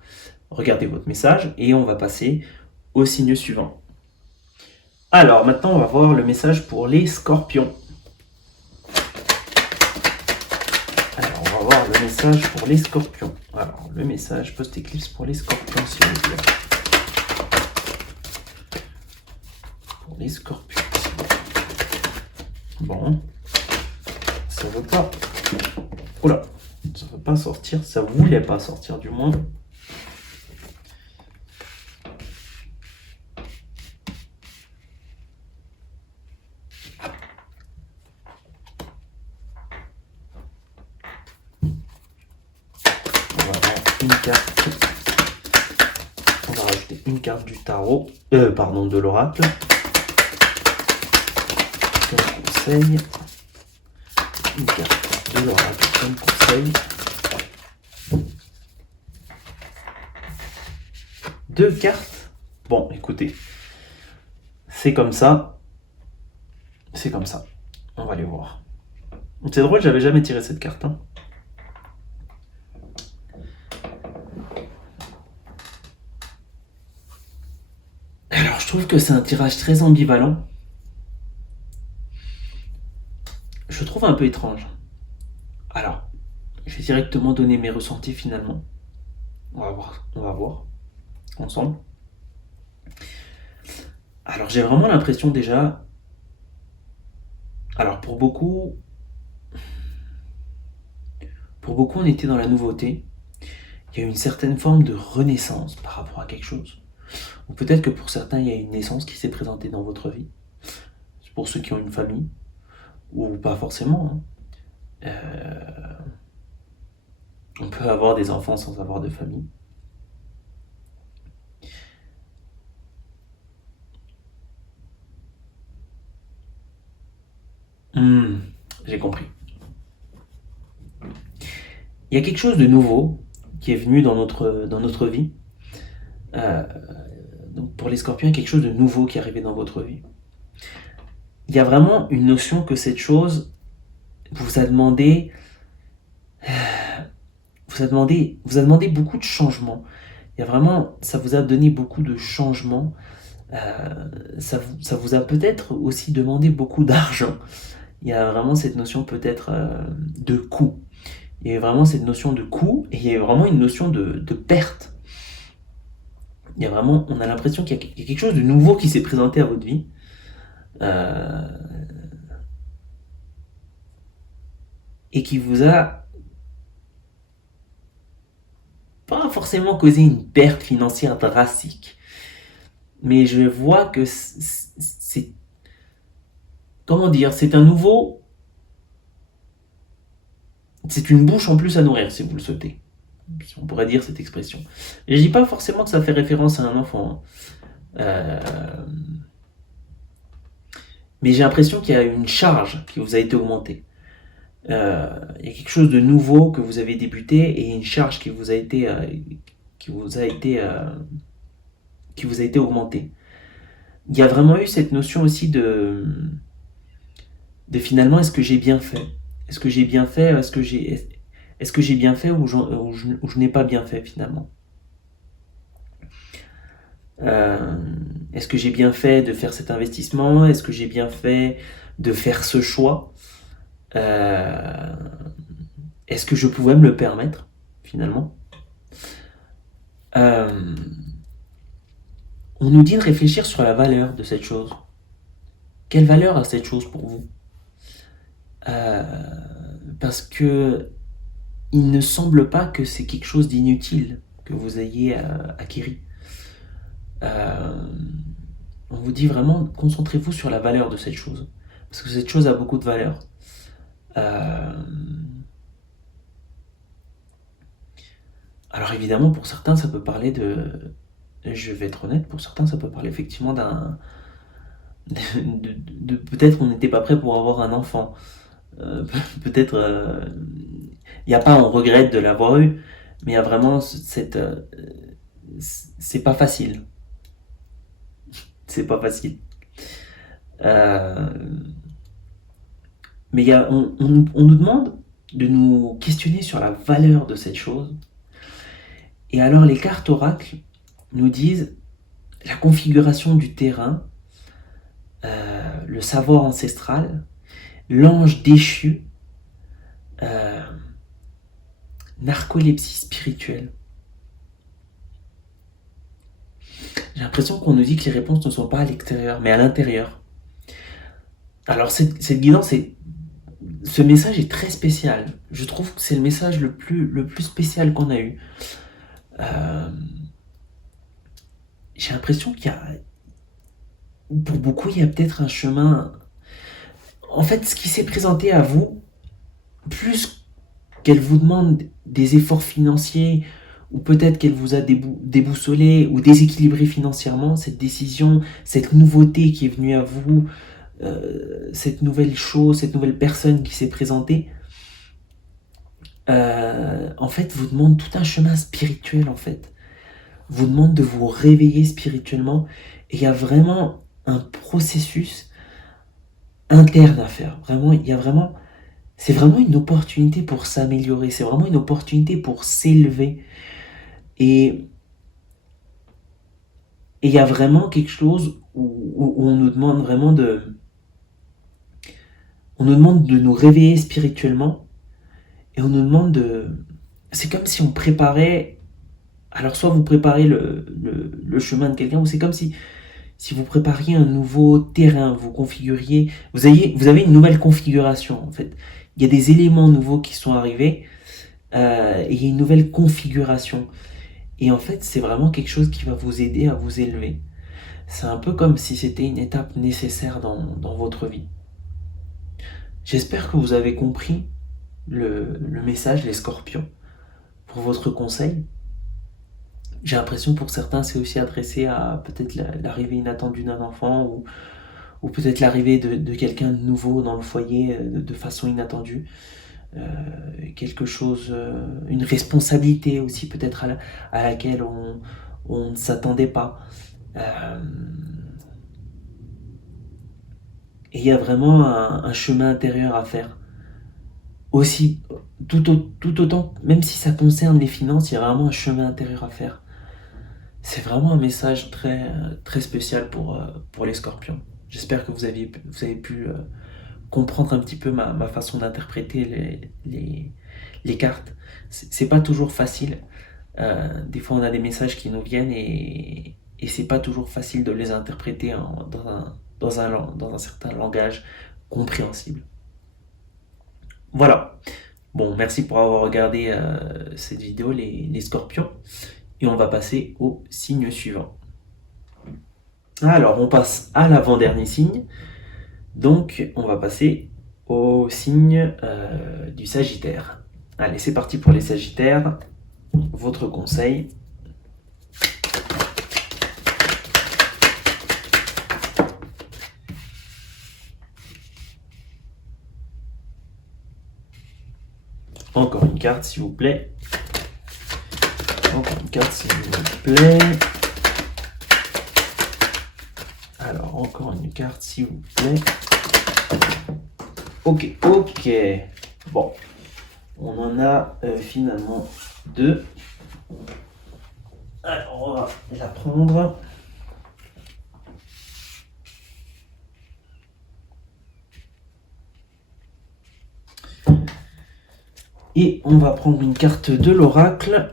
regardé votre message et on va passer au signe suivant. Alors maintenant on va voir le message pour les scorpions. Le message pour les scorpions. Alors, le message post-éclipse pour les scorpions, s'il vous plaît. Pour les scorpions. Bon. Ça veut pas. Oula. Ça veut pas sortir. Ça voulait pas sortir, du moins. On va rajouter une carte du tarot, de l'oracle. Comme conseil. Une carte de l'oracle comme conseil. 2 cartes. Bon, écoutez, c'est comme ça. C'est comme ça. On va les voir. C'est drôle, j'avais jamais tiré cette carte. Hein. Alors, je trouve que c'est un tirage très ambivalent. Je trouve un peu étrange. Alors, je vais directement donner mes ressentis finalement. On va voir ensemble. Alors, j'ai vraiment l'impression déjà. Alors, pour beaucoup, on était dans la nouveauté. Il y a une certaine forme de renaissance par rapport à quelque chose. Ou peut-être que pour certains, il y a une naissance qui s'est présentée dans votre vie. C'est pour ceux qui ont une famille, ou pas forcément. Hein. On peut avoir des enfants sans avoir de famille. J'ai compris. Il y a quelque chose de nouveau qui est venu dans notre vie. Donc pour les scorpions, il y a quelque chose de nouveau qui est arrivé dans votre vie. Il y a vraiment une notion que cette chose vous a demandé beaucoup de changements. Il y a vraiment, ça vous a donné beaucoup de changements. Ça vous a peut-être aussi demandé beaucoup d'argent. Il y a vraiment cette notion peut-être de coût. Il y a vraiment cette notion de coût et il y a vraiment une notion de perte. Il y a vraiment, on a l'impression qu'il y a quelque chose de nouveau qui s'est présenté à votre vie. Et qui vous a pas forcément causé une perte financière drastique. Mais je vois que c'est... Comment dire? C'est un nouveau... C'est une bouche en plus à nourrir, si vous le souhaitez. Si on pourrait dire cette expression. Et je dis pas forcément que ça fait référence à un enfant. Mais j'ai l'impression qu'il y a une charge qui vous a été augmentée. Il y a quelque chose de nouveau que vous avez débuté et une charge qui vous a été augmentée. Il y a vraiment eu cette notion aussi de finalement, est-ce que j'ai bien fait? Est-ce que j'ai bien fait? Est-ce que j'ai bien fait ou je n'ai pas bien fait finalement? Euh, Est-ce que j'ai bien fait de faire cet investissement? Est-ce que j'ai bien fait de faire ce choix? Euh, Est-ce que je pouvais me le permettre finalement? Euh, on nous dit de réfléchir sur la valeur de cette chose. Quelle valeur a cette chose pour vous? Euh, Parce que il ne semble pas que c'est quelque chose d'inutile que vous ayez acquis. Euh, on vous dit vraiment, concentrez-vous sur la valeur de cette chose. Parce que cette chose a beaucoup de valeur. Euh, alors évidemment, pour certains, ça peut parler de... Je vais être honnête, pour certains, ça peut parler effectivement d'un... peut-être qu'on n'était pas prêt pour avoir un enfant. Euh, peut-être... Il n'y a pas on regrette de l'avoir eu, mais il y a vraiment cette... c'est pas facile. C'est pas facile. Euh, mais on nous demande de nous questionner sur la valeur de cette chose. Et alors les cartes oracles nous disent la configuration du terrain, le savoir ancestral, l'ange déchu, euh, narcolepsie spirituelle. J'ai l'impression qu'on nous dit que les réponses ne sont pas à l'extérieur, mais à l'intérieur. Alors cette guidance, ce message est très spécial. Je trouve que c'est le message le plus spécial qu'on a eu. Euh, j'ai l'impression qu'il y a, pour beaucoup, il y a peut-être un chemin. En fait, ce qui s'est présenté à vous, plus qu'elle vous demande des efforts financiers, ou peut-être qu'elle vous a déboussolé ou déséquilibré financièrement, cette décision, cette nouveauté qui est venue à vous, cette nouvelle chose, cette nouvelle personne qui s'est présentée, en fait, vous demande tout un chemin spirituel, en fait. Vous demande de vous réveiller spirituellement. Et il y a vraiment un processus interne à faire. Vraiment, il y a vraiment... C'est vraiment une opportunité pour s'améliorer. C'est vraiment une opportunité pour s'élever. Et il y a vraiment quelque chose où on nous demande vraiment de... On nous demande de nous réveiller spirituellement. Et on nous demande de... C'est comme si on préparait... Alors soit vous préparez le chemin de quelqu'un, ou c'est comme si vous prépariez un nouveau terrain, vous configuriez... Vous avez une nouvelle configuration en fait. Il y a des éléments nouveaux qui sont arrivés. Et il y a une nouvelle configuration. Et en fait, c'est vraiment quelque chose qui va vous aider à vous élever. C'est un peu comme si c'était une étape nécessaire dans votre vie. J'espère que vous avez compris le message, les scorpions, pour votre conseil. J'ai l'impression pour certains, c'est aussi adressé à peut-être l'arrivée inattendue d'un enfant ou peut-être l'arrivée de quelqu'un de nouveau dans le foyer de façon inattendue. Quelque chose, une responsabilité aussi peut-être à laquelle on ne s'attendait pas. Et il y a vraiment un chemin intérieur à faire. Aussi, tout autant, même si ça concerne les finances, il y a vraiment un chemin intérieur à faire. C'est vraiment un message très spécial pour les scorpions. J'espère que vous avez pu comprendre un petit peu ma façon d'interpréter les cartes. C'est pas toujours facile. Des fois, on a des messages qui nous viennent et c'est pas toujours facile de les interpréter dans un certain langage compréhensible. Voilà. Bon, merci pour avoir regardé cette vidéo, les scorpions. Et on va passer au signe suivant. Alors, on passe à l'avant-dernier signe. Donc, on va passer au signe du Sagittaire. Allez, c'est parti pour les Sagittaires. Votre conseil. Encore une carte, s'il vous plaît. Encore une carte, s'il vous plaît. Alors, encore une carte, s'il vous plaît. Ok. Bon, on en a finalement deux. Alors, on va la prendre. Et on va prendre une carte de l'oracle.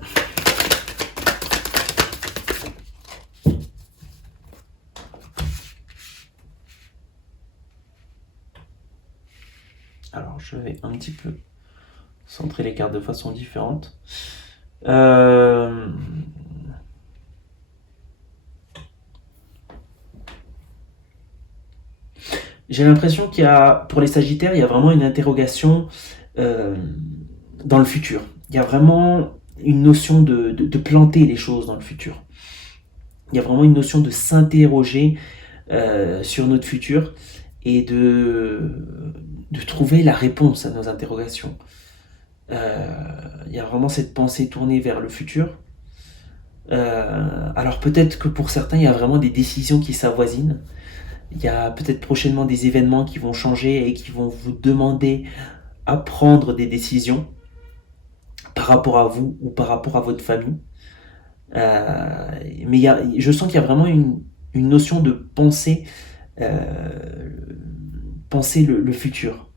Alors, je vais un petit peu centrer les cartes de façon différente. J'ai l'impression qu'il y a, pour les Sagittaires, il y a vraiment une interrogation euh, dans le futur. Il y a vraiment une notion de planter les choses dans le futur. Il y a vraiment une notion de s'interroger sur notre futur et de trouver la réponse à nos interrogations. Il y a vraiment cette pensée tournée vers le futur. Alors peut-être que pour certains, il y a vraiment des décisions qui s'avoisinent. Il y a peut-être prochainement des événements qui vont changer et qui vont vous demander à prendre des décisions par rapport à vous ou par rapport à votre famille. Mais je sens qu'il y a vraiment une notion de euh, penser le futur.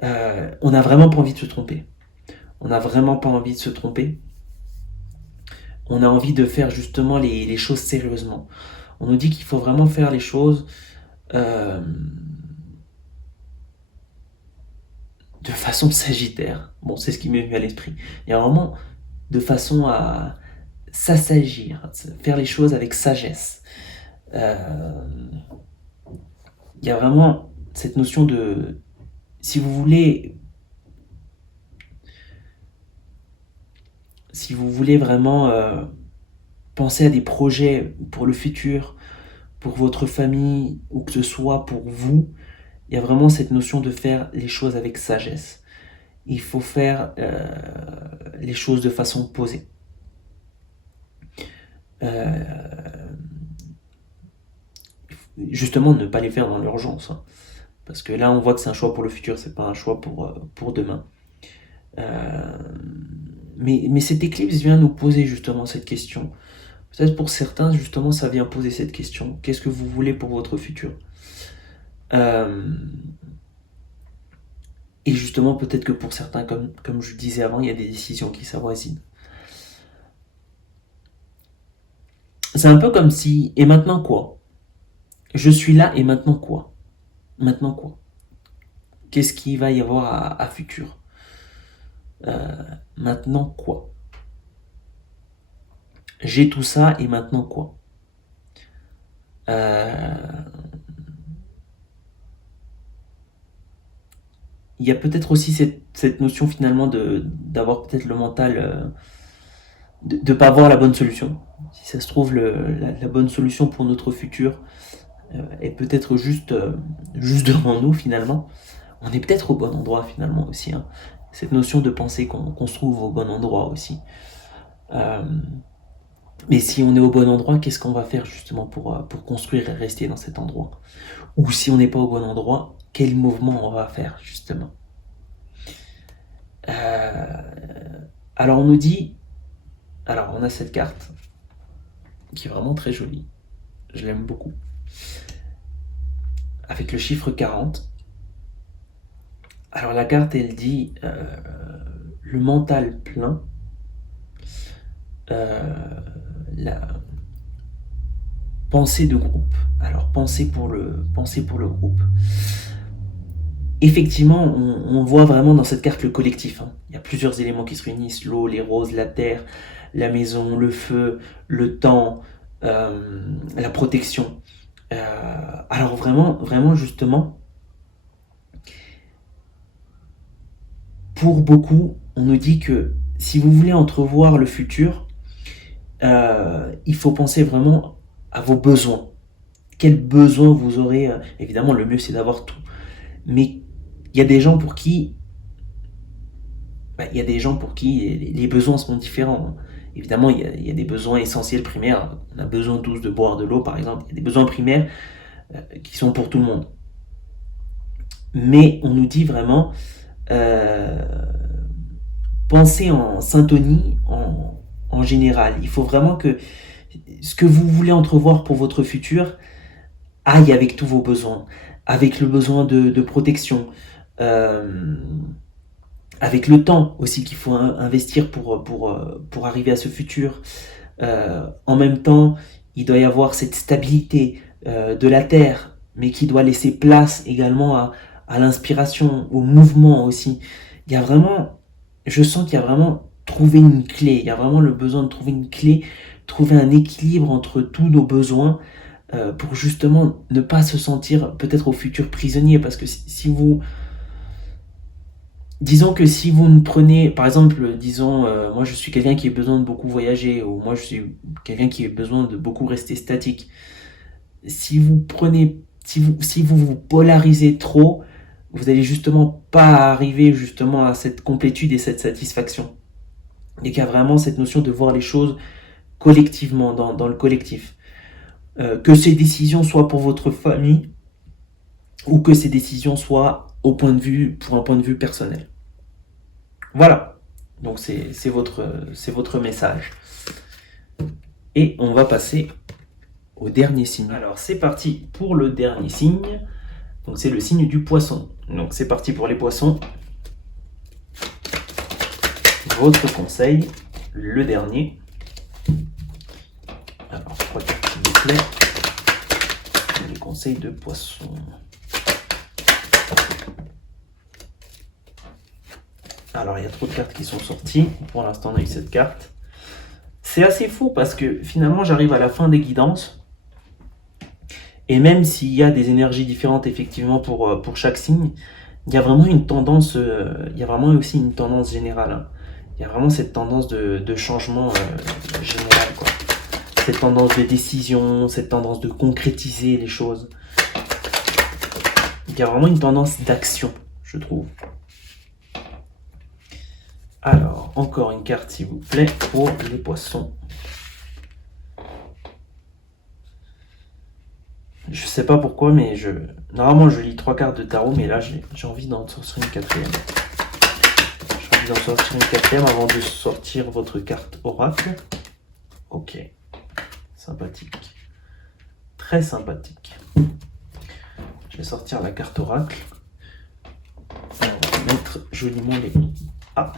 On n'a vraiment pas envie de se tromper. On n'a vraiment pas envie de se tromper. On a envie de faire justement les choses sérieusement. On nous dit qu'il faut vraiment faire les choses euh, de façon sagittaire. Bon, c'est ce qui m'est venu à l'esprit. Il y a vraiment de façon à s'assagir, faire les choses avec sagesse. Euh, il y a vraiment cette notion de, si vous voulez, vraiment penser à des projets pour le futur, pour votre famille ou que ce soit pour vous, il y a vraiment cette notion de faire les choses avec sagesse. Il faut faire les choses de façon posée. Justement, ne pas les faire dans l'urgence. Hein. Parce que là, on voit que c'est un choix pour le futur, c'est pas un choix pour demain. Mais cette éclipse vient nous poser justement cette question. Peut-être pour certains, justement, ça vient poser cette question. Qu'est-ce que vous voulez pour votre futur Et justement, peut-être que pour certains, comme je disais avant, il y a des décisions qui s'avoisinent. C'est un peu comme si, et maintenant quoi? Je suis là, et maintenant quoi? Maintenant quoi? Qu'est-ce qu'il va y avoir à futur? Maintenant quoi? J'ai tout ça, et maintenant quoi? Il y a peut-être aussi cette notion finalement d'avoir peut-être le mental, de ne pas avoir la bonne solution. Si ça se trouve, la bonne solution pour notre futur est peut-être juste devant nous finalement. On est peut-être au bon endroit finalement aussi. Hein. Cette notion de penser qu'on se trouve au bon endroit aussi. Euh, mais si on est au bon endroit, qu'est-ce qu'on va faire justement pour construire et rester dans cet endroit? Ou si on n'est pas au bon endroit, quel mouvement on va faire justement? Alors on nous dit, alors on a cette carte qui est vraiment très jolie, je l'aime beaucoup, avec le chiffre 40. Alors la carte elle dit le mental plein, la pensée de groupe. Alors pensée pour le groupe. Effectivement, on voit vraiment dans cette carte le collectif. Hein. Il y a plusieurs éléments qui se réunissent, l'eau, les roses, la terre, la maison, le feu, le temps, la protection. Alors vraiment justement, pour beaucoup, on nous dit que si vous voulez entrevoir le futur, il faut penser vraiment à vos besoins. Quels besoins vous aurez évidemment, le mieux c'est d'avoir tout. Mais il y a des gens pour qui les besoins sont différents. Évidemment, il y a des besoins essentiels primaires. On a besoin tous de boire de l'eau, par exemple. Il y a des besoins primaires qui sont pour tout le monde. mais on nous dit vraiment euh, pensez en syntonie en général. Il faut vraiment que ce que vous voulez entrevoir pour votre futur aille avec tous vos besoins, avec le besoin de protection, euh, avec le temps aussi qu'il faut investir pour arriver à ce futur. En même temps, il doit y avoir cette stabilité de la Terre, mais qui doit laisser place également à l'inspiration, au mouvement aussi. Il y a vraiment, je sens qu'il y a vraiment trouvé une clé, il y a vraiment le besoin de trouver une clé, trouver un équilibre entre tous nos besoins pour justement ne pas se sentir peut-être au futur prisonnier, parce que si vous, disons que si vous ne prenez, par exemple, disons, moi je suis quelqu'un qui a besoin de beaucoup voyager, ou moi je suis quelqu'un qui a besoin de beaucoup rester statique. Si vous prenez, si vous vous polarisez trop, vous allez justement pas arriver justement à cette complétude et cette satisfaction. Et qu'il y a vraiment cette notion de voir les choses collectivement, dans le collectif. Que ces décisions soient pour votre famille, ou que ces décisions soient pour un point de vue personnel. Voilà. Donc c'est votre message. Et on va passer au dernier signe. Alors c'est parti pour le dernier signe. Donc c'est le signe du poisson. Donc c'est parti pour les poissons. Votre conseil, le dernier. Alors 3 cartes s'il vous plaît. Les conseils de poisson. Alors il y a trop de cartes qui sont sorties. Pour l'instant on a eu cette carte. C'est assez fou parce que finalement j'arrive à la fin des guidances. Et même s'il y a des énergies différentes effectivement pour chaque signe, il y a vraiment une tendance, il y a vraiment aussi une tendance générale. Hein. Il y a vraiment cette tendance de changement général, quoi. Cette tendance de décision, cette tendance de concrétiser les choses. Il y a vraiment une tendance d'action, je trouve. Alors, encore une carte s'il vous plaît pour les poissons. Je sais pas pourquoi, mais normalement je lis 3 cartes de tarot, mais là j'ai envie d'en sortir une quatrième. J'ai envie d'en sortir une quatrième avant de sortir votre carte oracle. Ok. Sympathique. Très sympathique. Je vais sortir la carte oracle. On va mettre joliment les... Ah.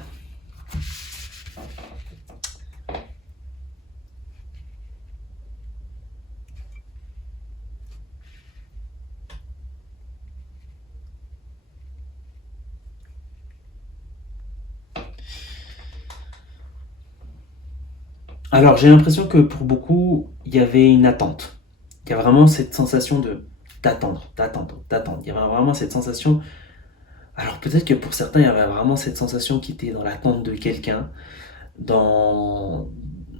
Alors j'ai l'impression que pour beaucoup, il y avait une attente. Il y a vraiment cette sensation d'attendre. Il y avait vraiment cette sensation. Alors peut-être que pour certains, il y avait vraiment cette sensation qui était dans l'attente de quelqu'un, dans,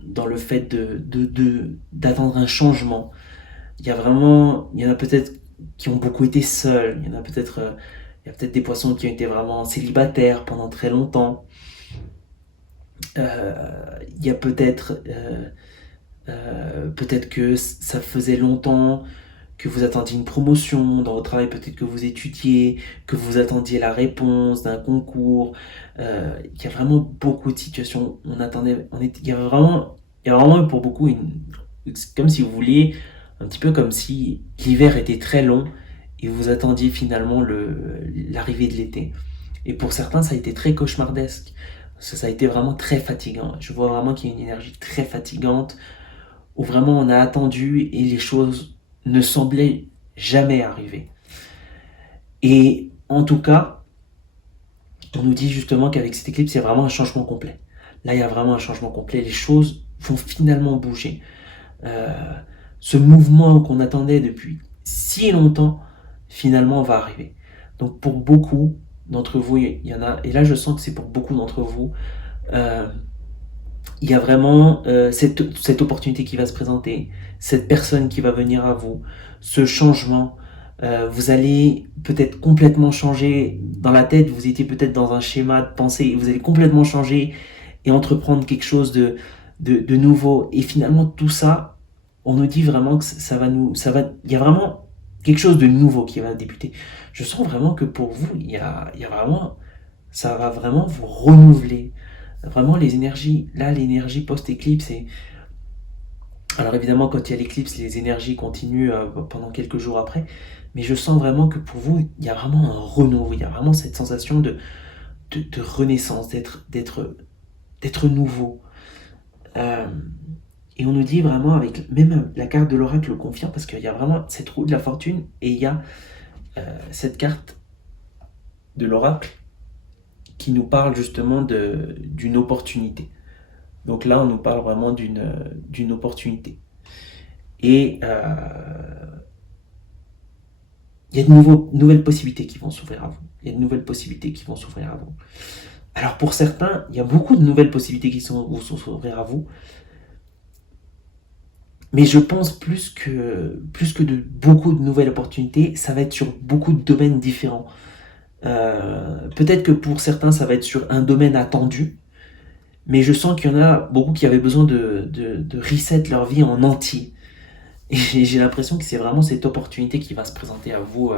dans le fait d'attendre un changement. Il y en a peut-être qui ont beaucoup été seuls, il y a peut-être des poissons qui ont été vraiment célibataires pendant très longtemps. Il y a peut-être que ça faisait longtemps que vous attendiez une promotion dans votre travail, peut-être que vous étudiez, que vous attendiez la réponse d'un concours. Il y a vraiment beaucoup de situations. Il y a vraiment pour beaucoup comme si vous vouliez, un petit peu comme si l'hiver était très long et vous attendiez finalement l'arrivée de l'été. Et pour certains, ça a été très cauchemardesque. Ça a été vraiment très fatigant. Je vois vraiment qu'il y a une énergie très fatigante où vraiment on a attendu et les choses ne semblaient jamais arriver. Et en tout cas, on nous dit justement qu'avec cette éclipse, il y a vraiment un changement complet. Là, il y a vraiment un changement complet. Les choses vont finalement bouger. Euh, Ce mouvement qu'on attendait depuis si longtemps, finalement, va arriver. Donc pour beaucoup d'entre vous, il y en a, et là je sens que c'est pour beaucoup d'entre vous, euh, il y a vraiment cette opportunité qui va se présenter, cette personne qui va venir à vous, ce changement. Vous allez peut-être complètement changer dans la tête, vous étiez peut-être dans un schéma de pensée, vous allez complètement changer et entreprendre quelque chose de nouveau. Et finalement, tout ça, on nous dit vraiment que il y a vraiment quelque chose de nouveau qui va débuter. Je sens vraiment que pour vous, il y a vraiment, ça va vraiment vous renouveler. Vraiment les énergies, là l'énergie post-éclipse, et alors évidemment quand il y a l'éclipse, les énergies continuent pendant quelques jours après, mais je sens vraiment que pour vous, il y a vraiment un renouveau, il y a vraiment cette sensation de renaissance, d'être nouveau. Euh, et on nous dit vraiment, avec même la carte de l'oracle le confirme, parce qu'il y a vraiment cette roue de la fortune, et il y a cette carte de l'oracle qui nous parle justement d'une opportunité. Donc là, on nous parle vraiment d'une opportunité. Et il y a de nouvelles possibilités qui vont s'ouvrir à vous. Il y a de nouvelles possibilités qui vont s'ouvrir à vous. Alors pour certains, il y a beaucoup de nouvelles possibilités qui vont s'ouvrir à vous. Mais je pense plus que de beaucoup de nouvelles opportunités, ça va être sur beaucoup de domaines différents. Peut-être que pour certains, ça va être sur un domaine attendu, mais je sens qu'il y en a beaucoup qui avaient besoin de reset leur vie en entier. Et j'ai l'impression que c'est vraiment cette opportunité qui va se présenter à vous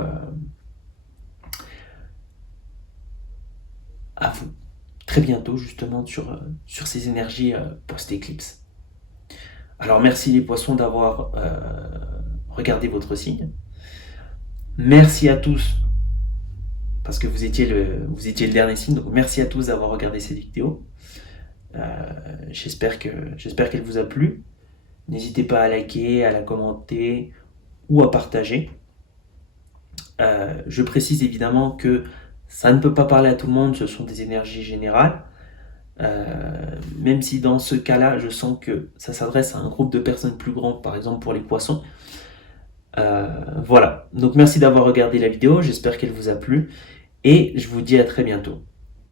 très bientôt, justement, sur ces énergies post-éclipse. Alors merci les poissons d'avoir regardé votre signe. Merci à tous, parce que vous étiez le dernier signe, donc merci à tous d'avoir regardé cette vidéo. J'espère qu'elle vous a plu. N'hésitez pas à liker, à la commenter ou à partager. Je précise évidemment que ça ne peut pas parler à tout le monde, ce sont des énergies générales. Même si dans ce cas-là, je sens que ça s'adresse à un groupe de personnes plus grand, par exemple pour les poissons. Voilà, donc merci d'avoir regardé la vidéo, j'espère qu'elle vous a plu et je vous dis à très bientôt.